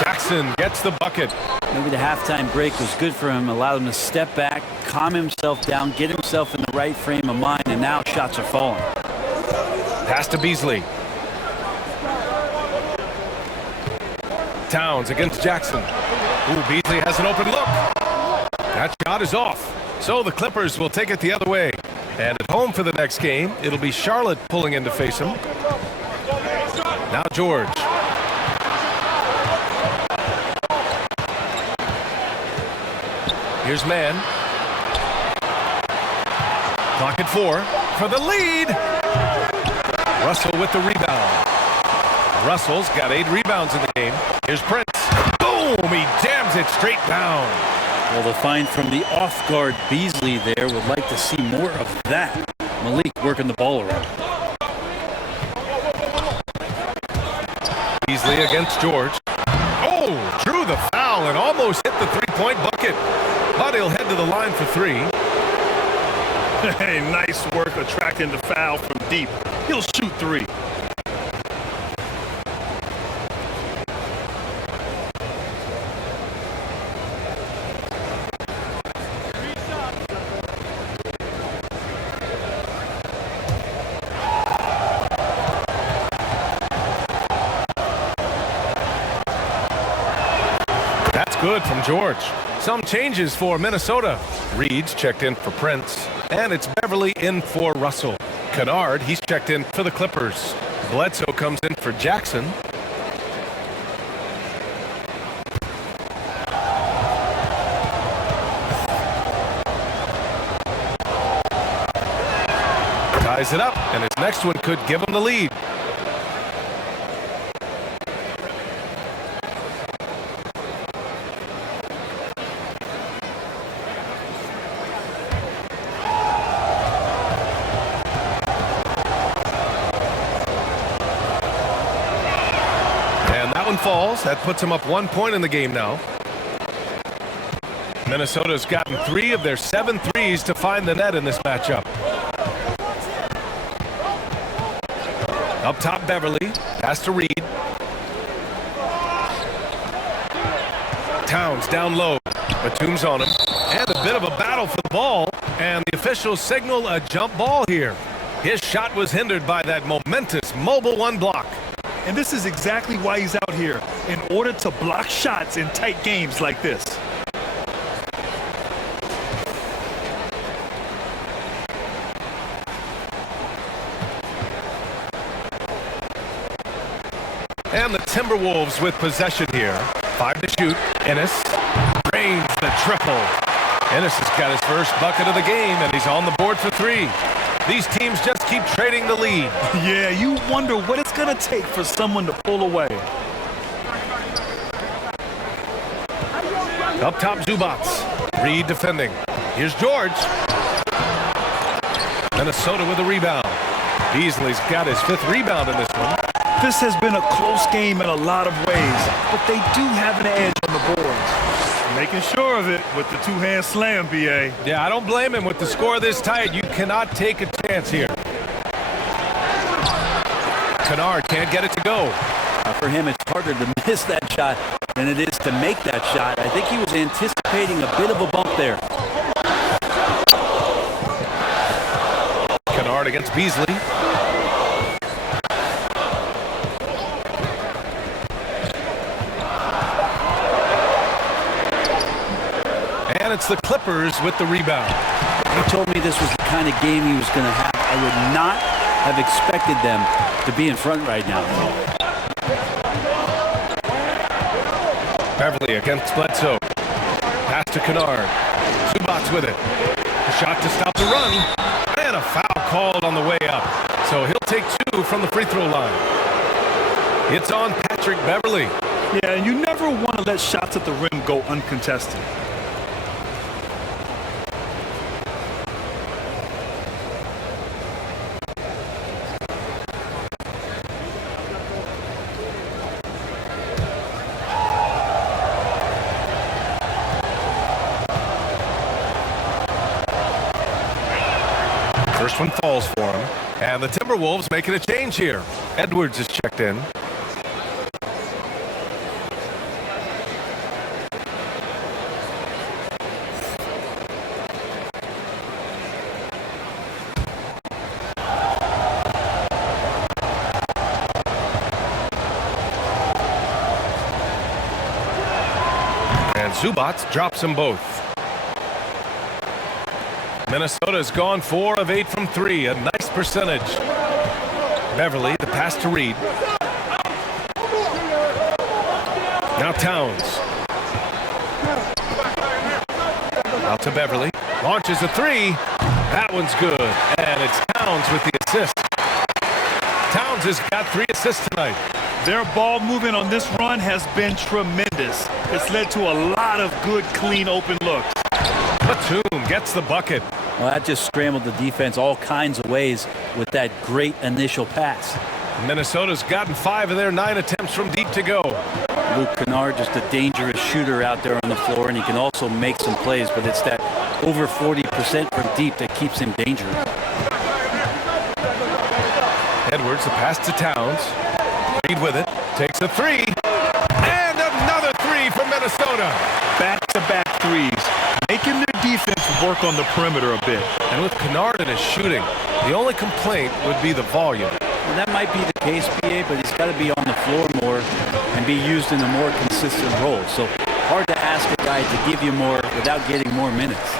Jackson gets the bucket. Maybe the halftime break was good for him, allowed him to step back, calm himself down, get himself in the right frame of mind, and now shots are falling. Pass to Beasley. Towns against Jackson. Ooh, Beasley has an open look. That shot is off. So the Clippers will take it the other way. And at home for the next game, it'll be Charlotte pulling in to face him. Now George. Here's Mann. Clock at 4 for the lead. Russell with the rebound. Russell's got 8 rebounds in the game. Here's Prince. Boom! He jams it straight down. Well, the find from the off-guard Beasley there would like to see more of that. Malik working the ball around. Beasley against George. Oh, drew the foul and almost hit the three-point bucket. But he'll head to the line for 3. Hey, nice work attracting the foul from deep. He'll shoot 3. That's good from George. Some changes for Minnesota. Reed's checked in for Prince. And it's Beverly in for Russell. Kennard, he's checked in for the Clippers. Bledsoe comes in for Jackson. Ties it up, and his next one could give him the lead. Falls. That puts him up 1 point in the game now. Minnesota's gotten 3 of their 7 threes to find the net in this matchup. Up top, Beverly. Pass to Reed. Towns down low. Batum's on him. And a bit of a battle for the ball. And the officials signal a jump ball here. His shot was hindered by that momentous mobile 1 block. And this is exactly why he's out here, in order to block shots in tight games like this. And the Timberwolves with possession here. 5 to shoot. Ennis triple. Ennis has got his first bucket of the game, and he's on the board for 3. These teams just keep trading the lead. Yeah, you wonder what it's going to take for someone to pull away. Up top, Zubats. Reed defending. Here's George. Minnesota with a rebound. Beasley's got his 5th rebound in this one. This has been a close game in a lot of ways, but they do have an edge on the boards. Making sure of it with the 2-hand slam, B.A. Yeah, I don't blame him. With the score this tight, you cannot take a chance here. Kennard can't get it to go. For him, it's harder to miss that shot than it is to make that shot. I think he was anticipating a bit of a bump there. Kennard against Beasley. And it's the Clippers with the rebound. He told me this was the kind of game he was going to have. I would not have expected them to be in front right now. Beverly against Bledsoe. Pass to Kennard. Zubats with it. A shot to stop the run. And a foul called on the way up. So he'll take 2 from the free throw line. It's on Patrick Beverly. Yeah, and you never want to let shots at the rim go uncontested. First one falls for him. And the Timberwolves making a change here. Edwards is checked in. And Zubats drops them both. Minnesota's gone 4 of 8 from 3, a nice percentage. Beverly, the pass to Reed. Now Towns. Out to Beverly. Launches a 3. That one's good. And it's Towns with the assist. Towns has got 3 assists tonight. Their ball movement on this run has been tremendous. It's led to a lot of good, clean, open looks. Batum gets the bucket. Well, that just scrambled the defense all kinds of ways with that great initial pass. Minnesota's gotten 5 of their 9 attempts from deep to go. Luke Kennard, just a dangerous shooter out there on the floor, and he can also make some plays, but it's that over 40% from deep that keeps him dangerous. Edwards, the pass to Towns. Reed with it, takes a 3. And another 3 from Minnesota. Back-to-back threes, making their defense work on the perimeter a bit. And with Kennard in his shooting, the only complaint would be the volume. Well, that might be the case, PA, but he's got to be on the floor more and be used in a more consistent role. So hard to ask a guy to give you more without getting more minutes.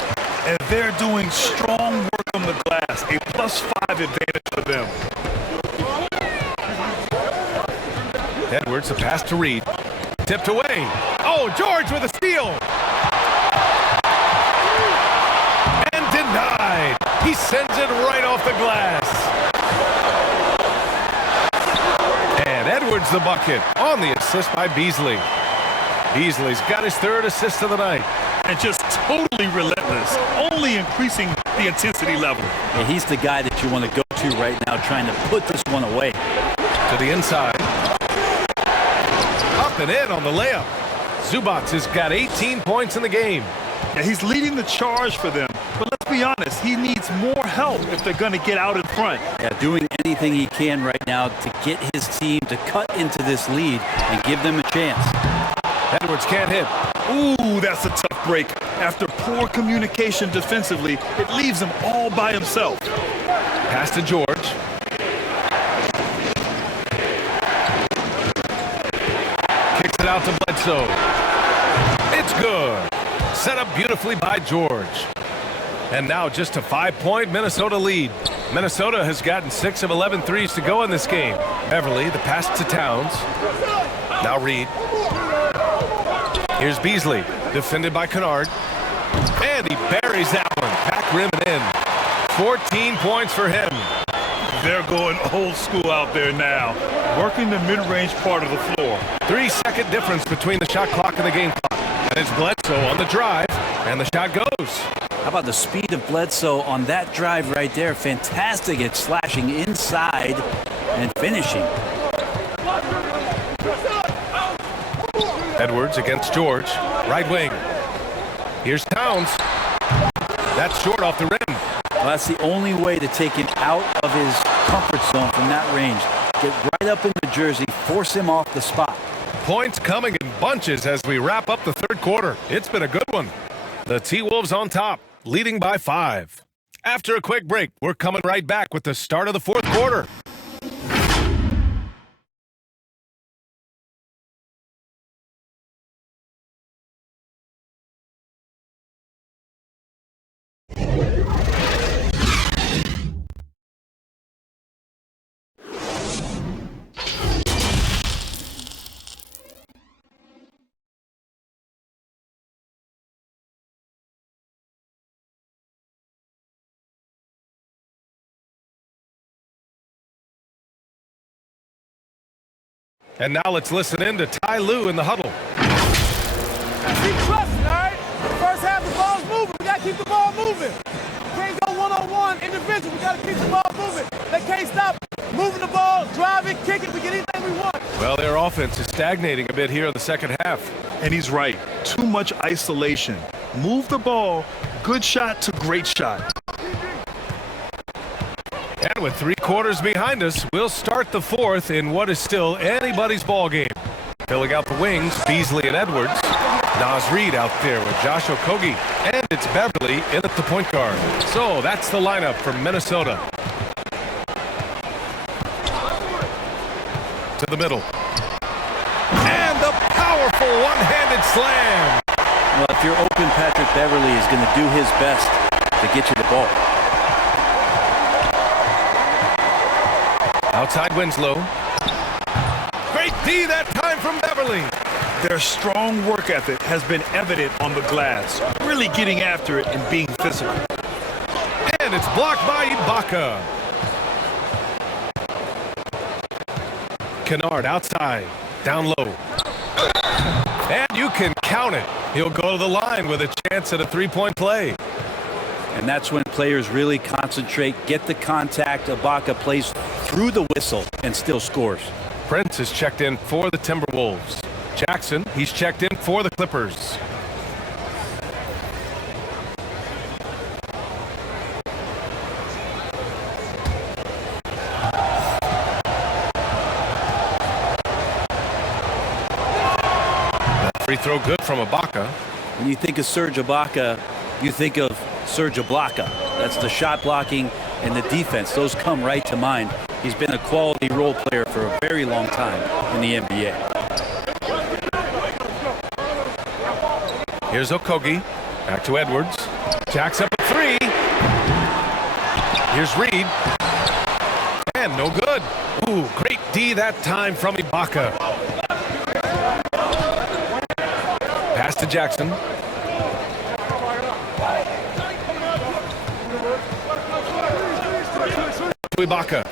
And they're doing strong work on the glass, a +5 advantage for them. Edwards, the pass to Reed. Tipped away. Oh, George with a steal. And denied. He sends it right off the glass. And Edwards the bucket on the assist by Beasley. Beasley's got his 3rd assist of the night. And just totally relentless, only increasing the intensity level. Yeah, he's the guy that you want to go to right now, trying to put this one away. To the inside. Up and in on the layup. Zubats has got 18 points in the game. Yeah, he's leading the charge for them. But let's be honest, he needs more help if they're going to get out in front. Yeah, doing anything he can right now to get his team to cut into this lead and give them a chance. Edwards can't hit. Ooh, that's a tough break. After poor communication defensively, it leaves him all by himself. Pass to George. Kicks it out to Bledsoe. It's good. Set up beautifully by George. And now just a 5-point Minnesota lead. Minnesota has gotten 6 of 11 threes to go in this game. Beverly, the pass to Towns. Now Reed. Here's Beasley. Defended by Kennard. And he buries that one. Back rim and in. 14 points for him. They're going old school out there now, working the mid-range part of the floor. 3-second difference between the shot clock and the game clock. And it's Bledsoe on the drive, and the shot goes. How about the speed of Bledsoe on that drive right there? Fantastic at slashing inside and finishing. Edwards against George, right wing. Here's Towns. That's short off the rim. Well, that's the only way to take him out of his comfort zone from that range. Get right up in the jersey, force him off the spot. Points coming in bunches as we wrap up the third quarter. It's been a good one. The T-Wolves on top, leading by 5. After a quick break, we're coming right back with the start of the fourth quarter. And now let's listen in to Ty Lue in the huddle. Keep trusting, all right? First half, the ball's moving. We got to keep the ball moving. Can't go one-on-one individual. We got to keep the ball moving. They can't stop moving the ball, drive it, kick it. We get anything we want. Well, their offense is stagnating a bit here in the second half. And he's right. Too much isolation. Move the ball. Good shot to great shot. And with 3 quarters behind us, we'll start the fourth in what is still anybody's ball game. Filling out the wings, Beasley and Edwards. Naz Reid out there with Josh Okogie. And it's Beverly in at the point guard. So that's the lineup from Minnesota. To the middle. And the powerful one-handed slam. Well, if you're open, Patrick Beverly is going to do his best to get you the ball. Outside Winslow. Great D that time from Beverly. Their strong work ethic has been evident on the glass, really getting after it and being physical. And it's blocked by Ibaka. Kennard outside, down low. And you can count it. He'll go to the line with a chance at a three-point play. And that's when players really concentrate, get the contact. Ibaka plays through the whistle and still scores. Prince is checked in for the Timberwolves. Jackson, he's checked in for the Clippers. That free throw good from Ibaka. When you think of Serge Ibaka, you think of Serge Ibaka. That's the shot blocking and the defense. Those come right to mind. He's been a quality role player for a very long time in the NBA. Here's Okogie. Back to Edwards. Jacks up a 3. Here's Reid. And no good. Ooh, great D that time from Ibaka. Pass to Jackson. To Ibaka.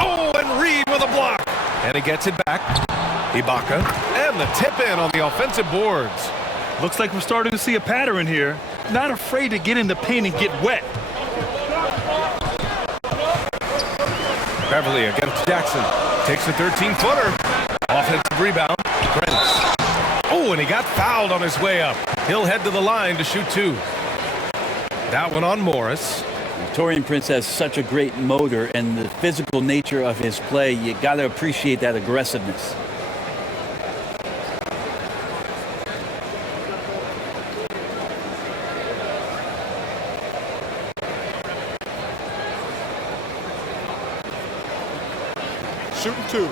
Oh, and Reid with a block. And he gets it back. Ibaka. And the tip in on the offensive boards. Looks like we're starting to see a pattern here. Not afraid to get in the paint and get wet. Beverly against Jackson. Takes a 13-footer. Offensive rebound. Prince. Oh, and he got fouled on his way up. He'll head to the line to shoot 2. That one on Morris. Taurean Prince has such a great motor, and the physical nature of his play, you got to appreciate that aggressiveness. Shooting 2.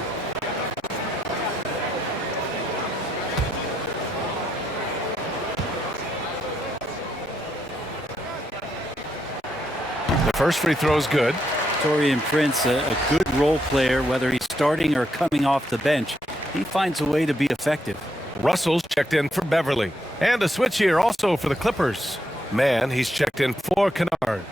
The first free throw is good. Taurean Prince, a good role player, whether he's starting or coming off the bench. He finds a way to be effective. Russell's checked in for Beverly. And a switch here also for the Clippers. Man, he's checked in for Kennard.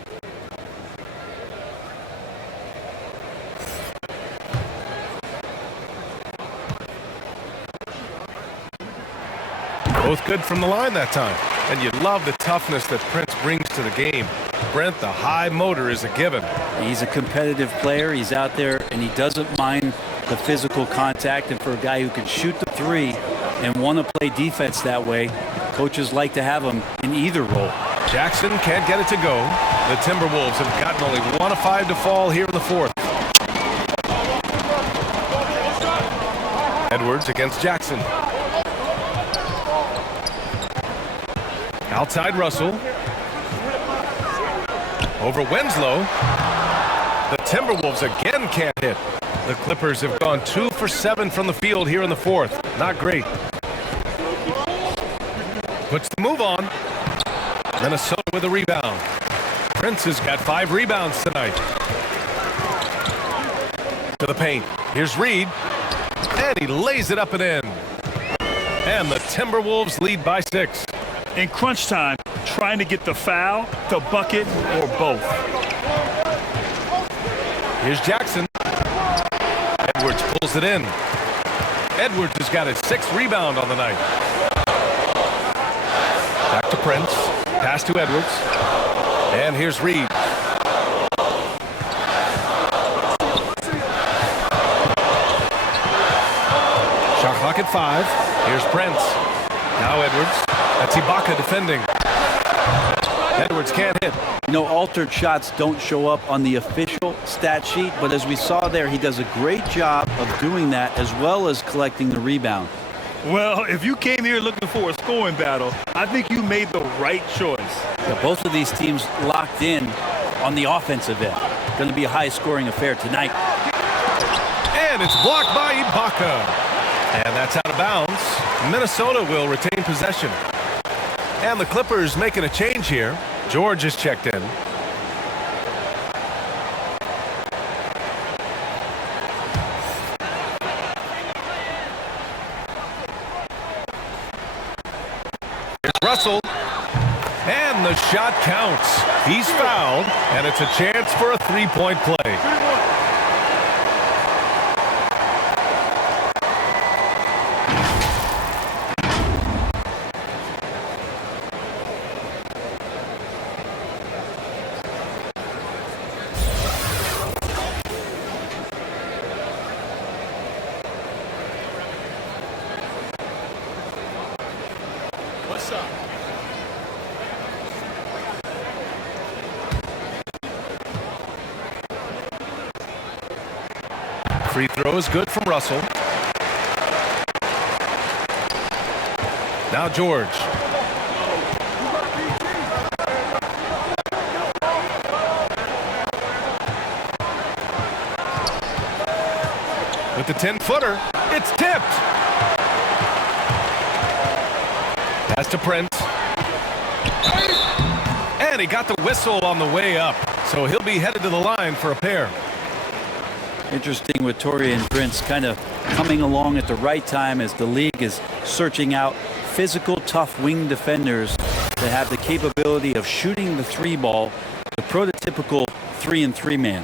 Both good from the line that time. And you love the toughness that Prince brings to the game. Brent, the high motor is a given. He's a competitive player. He's out there, and he doesn't mind the physical contact. And for a guy who can shoot the three and want to play defense that way, coaches like to have him in either role. Jackson can't get it to go. The Timberwolves have gotten only 1 of 5 to fall here in the fourth. Edwards against Jackson. Outside Russell. Over Winslow. The Timberwolves again can't hit. The Clippers have gone 2 for 7 from the field here in the fourth. Not great. Puts the move on. Minnesota with a rebound. Prince has got 5 rebounds tonight. To the paint. Here's Reed. And he lays it up and in. And the Timberwolves lead by 6. In crunch time, trying to get the foul, the bucket, or both. Here's Jackson. Edwards pulls it in. Edwards has got his 6th rebound on the night. Back to Prince. Pass to Edwards. And here's Reed. Shot clock at 5. Here's Prince. Now Edwards. That's Ibaka defending. Edwards can't hit. You know, altered shots don't show up on the official stat sheet, but as we saw there, he does a great job of doing that as well as collecting the rebound. Well, if you came here looking for a scoring battle, I think you made the right choice. Yeah, both of these teams locked in on the offensive end. Going to be a high-scoring affair tonight. And it's blocked by Ibaka. And that's out of bounds. Minnesota will retain possession. And the Clippers making a change here. George is checked in. Here's Russell. And the shot counts. He's fouled, and it's a chance for a three-point play. What's up? Free throw is good from Russell. Now George. With the 10-footer, it's tipped. Pass to Prince. And he got the whistle on the way up, so he'll be headed to the line for a pair. Interesting with Taurean Prince kind of coming along at the right time as the league is searching out physical, tough wing defenders that have the capability of shooting the 3-ball, the prototypical 3-and-3 man.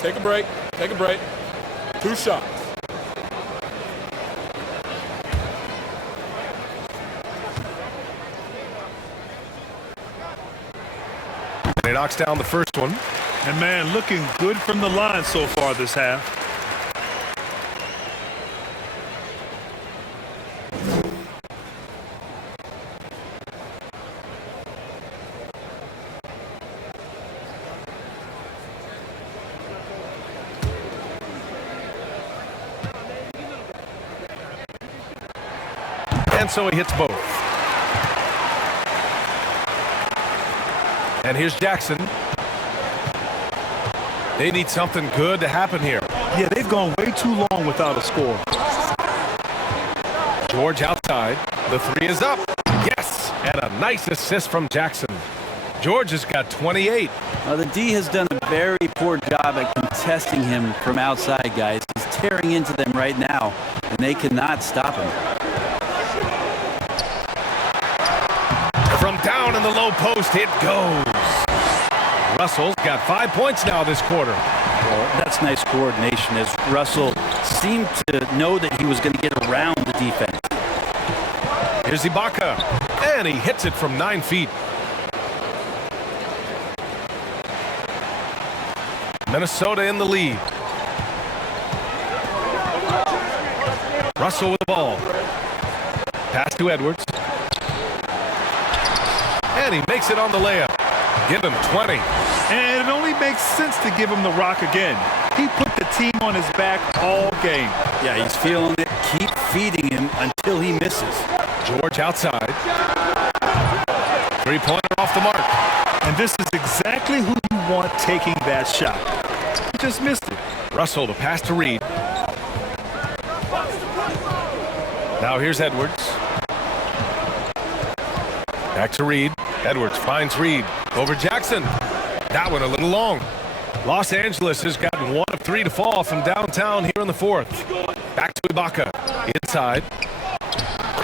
Take a break. Take a break. 2 shots. And he knocks down the first one. And man, looking good from the line so far this half. And so he hits both. And here's Jackson. They need something good to happen here. Yeah, they've gone way too long without a score. George outside. The 3 is up. Yes! And a nice assist from Jackson. George has got 28. The D has done a very poor job at contesting him from outside, guys. He's tearing into them right now, and they cannot stop him. From down in the low post, it goes. Russell's got 5 points now this quarter. Well, that's nice coordination as Russell seemed to know that he was going to get around the defense. Here's Ibaka, and he hits it from 9 feet. Minnesota in the lead. Russell with the ball. Pass to Edwards. And he makes it on the layup. Give him 20. And it only makes sense to give him the rock again. He put the team on his back all game. Yeah, he's feeling it. Keep feeding him until he misses. George outside. Three-pointer off the mark. And this is exactly who you want taking that shot. He just missed it. Russell, the pass to Reed. Now here's Edwards. Back to Reed. Edwards finds Reed over Jackson. That one a little long. Los Angeles has gotten 1 of 3 to fall from downtown here in the fourth. Back to Ibaka. Inside.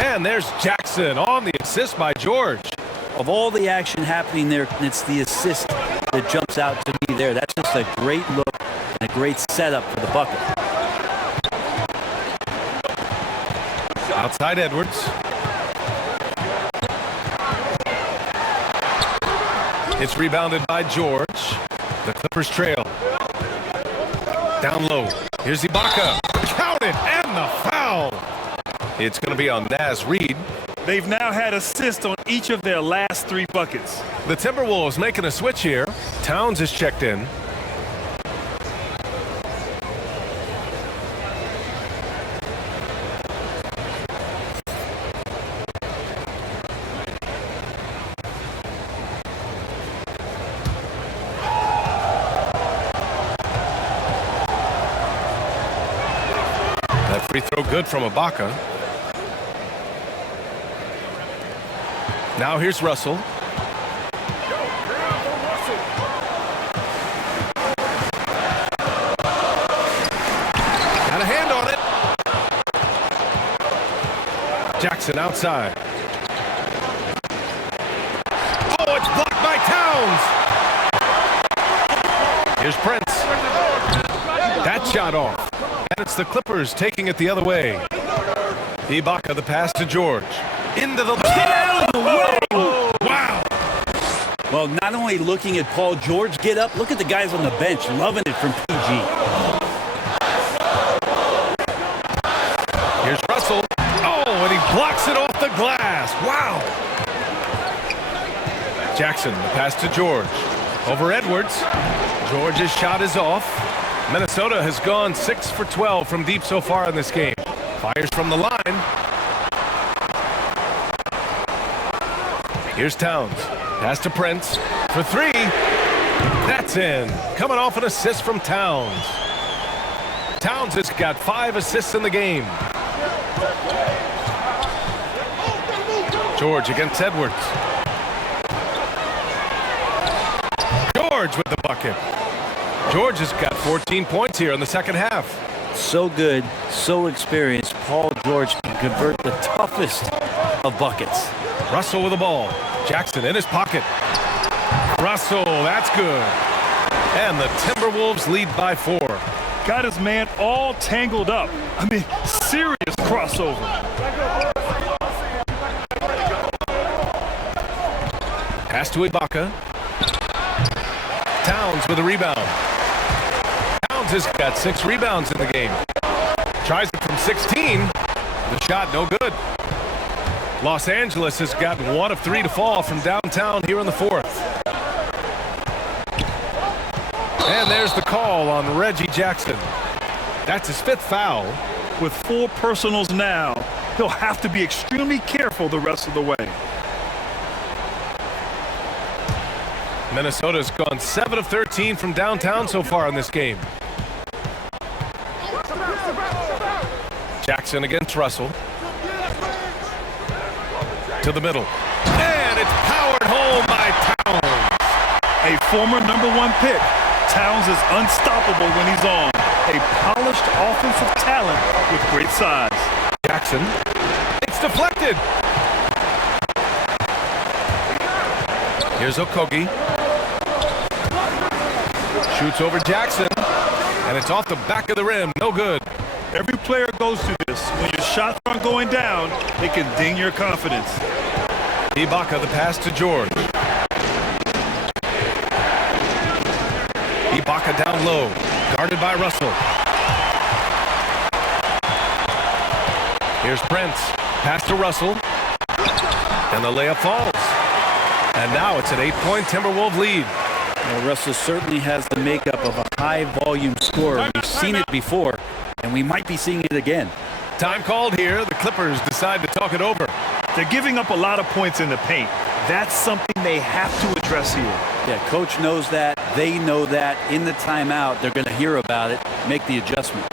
And there's Jackson on the assist by George. Of all the action happening there, it's the assist that jumps out to me there. That's just a great look and a great setup for the bucket. Outside Edwards. It's rebounded by George. The Clippers trail. Down low. Here's Ibaka. Count it, and the foul. It's going to be on Naz Reid. They've now had assists on each of their last 3 buckets. The Timberwolves making a switch here. Towns is checked in. That free throw good from Ibaka. Now here's Russell. Got a hand on it. Jackson outside. Oh, it's blocked by Towns. Here's Prince. That shot off. And it's the Clippers taking it the other way. Ibaka, the pass to George. Into the wow. Well, not only looking at Paul George get up, look at the guys on the bench loving it from PG. Here's Russell. Oh, and he blocks it off the glass. Wow. Jackson, the pass to George. Over Edwards. George's shot is off. Minnesota has gone 6 for 12 from deep so far in this game. Fires from the line. Here's Towns. Pass to Prince for 3. That's in. Coming off an assist from Towns. Towns has got 5 assists in the game. George against Edwards. George with the bucket. George has got 14 points here in the second half. So good, so experienced. Paul George can convert the toughest of buckets. Russell with the ball. Jackson in his pocket. Russell, that's good. And the Timberwolves lead by 4. Got his man all tangled up. I mean, serious crossover. Pass to Ibaka. Towns with a rebound. Towns has got 6 rebounds in the game. Tries it from 16. The shot no good. Los Angeles has gotten 1 of 3 to fall from downtown here in the fourth. And there's the call on Reggie Jackson. That's his 5th foul. With 4 personals now, he'll have to be extremely careful the rest of the way. Minnesota's gone 7 of 13 from downtown so far in this game. Jackson against Russell. To the middle. And it's powered home by Towns. A former #1 pick. Towns is unstoppable when he's on. A polished offensive talent with great size. Jackson. It's deflected. Here's Okogie. Shoots over Jackson. And it's off the back of the rim. No good. Every player goes through this. When your shots aren't going down, it can ding your confidence. Ibaka, the pass to George. Ibaka down low. Guarded by Russell. Here's Prince. Pass to Russell. And the layup falls. And now it's an 8-point Timberwolves lead. Well, Russell certainly has the makeup of a high-volume scorer. We've seen it before, and we might be seeing it again. Time called here. The Clippers decide to talk it over. They're giving up a lot of points in the paint. That's something they have to address here. Yeah, coach knows that. They know that. In the timeout, they're going to hear about it, make the adjustment.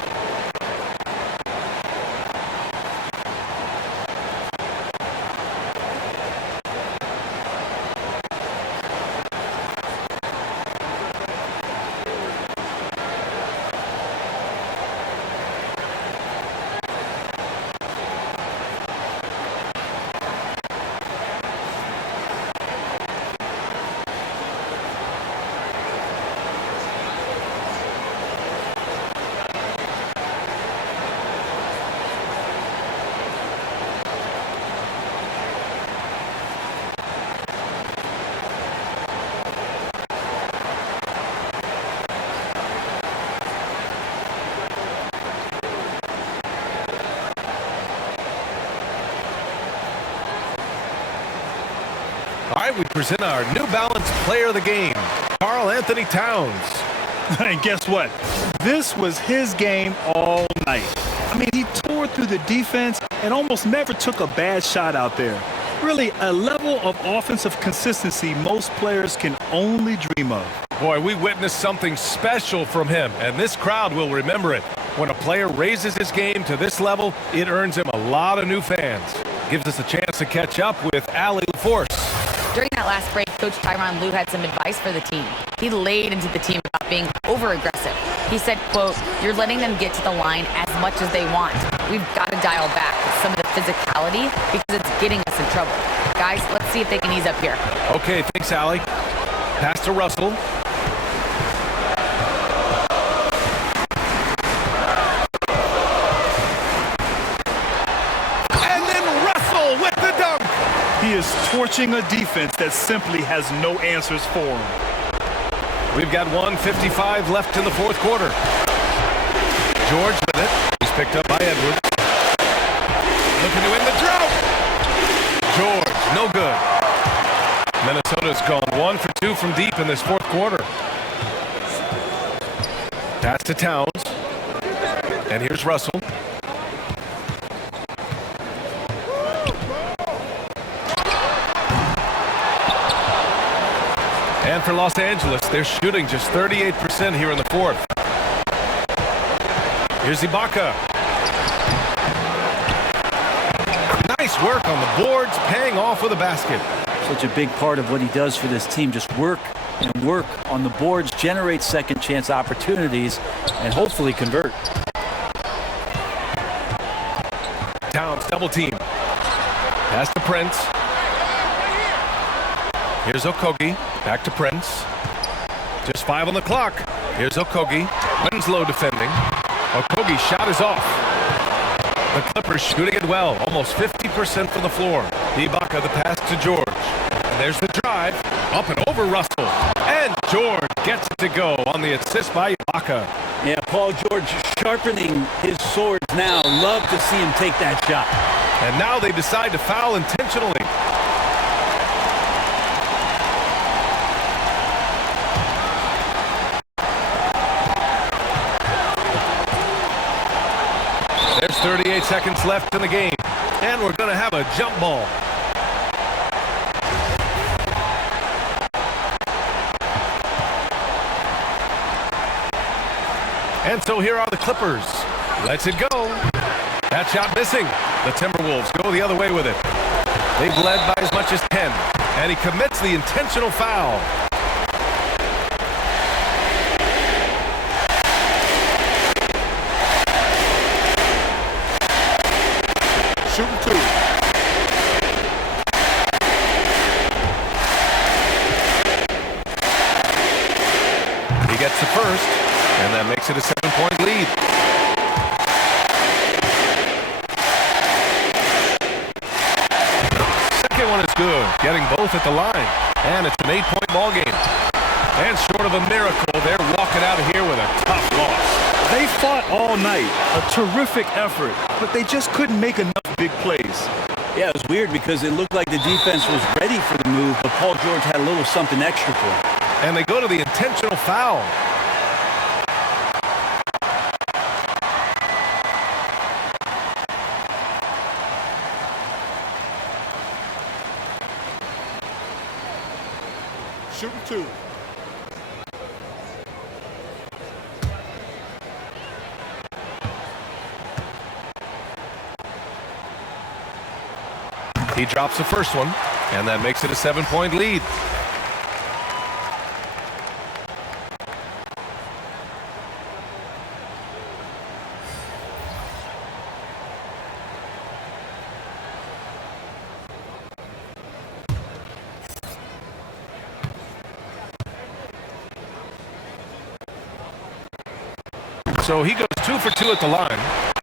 All right, we present our New Balance player of the game, Karl-Anthony Towns. And guess what? This was his game all night. I mean, he tore through the defense and almost never took a bad shot out there. Really, a level of offensive consistency most players can only dream of. Boy, we witnessed something special from him, and this crowd will remember it. When a player raises his game to this level, it earns him a lot of new fans. Gives us a chance to catch up with Allie LaForce. During that last break, Coach Tyronn Lue had some advice for the team. He laid into the team about being over-aggressive. He said, quote, "You're letting them get to the line as much as they want. We've got to dial back some of the physicality because it's getting us in trouble. Guys, let's see if they can ease up here." Okay, thanks, Allie. Pass to Russell. And then Russell with the dunk. He is torching a defense that simply has no answers for him. We've got 1:55 left in the fourth quarter. George with it. He's picked up by Edwards. Looking to win the drought. George, no good. Minnesota's gone 1 for 2 from deep in this fourth quarter. Pass to Towns. And here's Russell. And for Los Angeles, they're shooting just 38% here in the fourth. Here's Ibaka. Nice work on the boards, paying off with a basket. Such a big part of what he does for this team. Just work and work on the boards, generate second chance opportunities, and hopefully convert. Towns double team. Pass to Prince. Here's Okogie. Back to Prince. Just 5 on the clock. Here's Okogie. Winslow defending. Okogie's shot is off. The Clippers shooting it well. Almost 50% from the floor. Ibaka the pass to George. And there's the drive. Up and over Russell. And George gets it to go on the assist by Ibaka. Yeah, Paul George sharpening his swords now. Love to see him take that shot. And now they decide to foul intentionally. There's 38 seconds left in the game, and we're going to have a jump ball. And so here are the Clippers. Lets it go. That shot missing. The Timberwolves go the other way with it. They've led by as much as 10, and he commits the intentional foul. Shooting 2. He gets the first, and that makes it a 7-point lead. Second one is good, getting both at the line, and it's an 8-point ball game. And short of a miracle, they're walking out of here with a tough loss. They fought all night, a terrific effort, but they just couldn't make enough big plays. Yeah, it was weird because it looked like the defense was ready for the move, but Paul George had a little something extra for him. And they go to the intentional foul. Shooting 2. He drops the first one, and that makes it a 7-point lead. So he goes 2 for 2 at the line,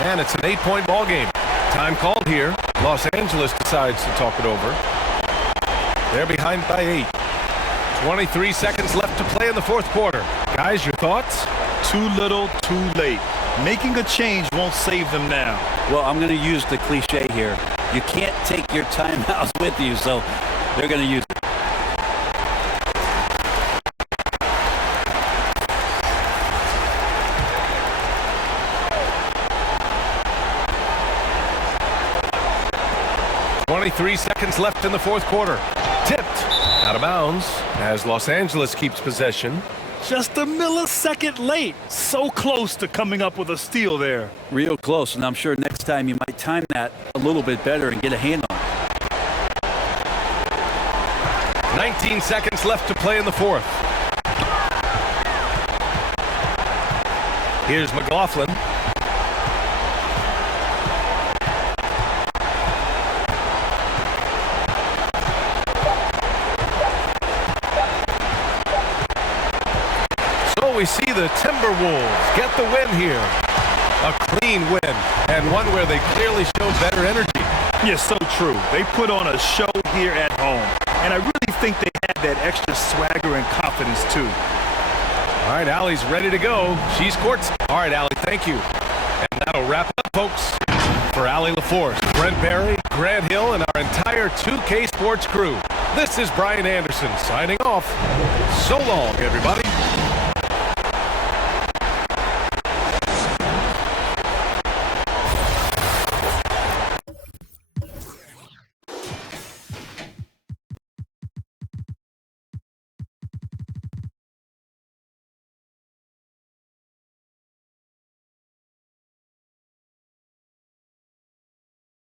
and it's an 8-point ball game. Time called here. Los Angeles decides to talk it over. They're behind by 8. 23 seconds left to play in the fourth quarter. Guys, your thoughts? Too little, too late. Making a change won't save them now. Well, I'm going to use the cliche here. You can't take your timeouts with you, so they're going to use it. Three seconds left in the fourth quarter. Tipped out of bounds as Los Angeles keeps possession. Just a millisecond late. So close to coming up with a steal there. Real close, and I'm sure next time you might time that a little bit better and get a hand on it. 19 seconds left to play in the fourth. Here's McLaughlin. We see the Timberwolves get the win here. A clean win, and one where they clearly showed better energy. Yeah, so true. They put on a show here at home, and I really think they had that extra swagger and confidence too. All right, Allie's ready to go. She's courtside. All right, Allie, thank you. And that'll wrap it up, folks. For Allie LaForce, Brent Barry, Grant Hill, and our entire 2K Sports crew, this is Brian Anderson signing off. So long, everybody.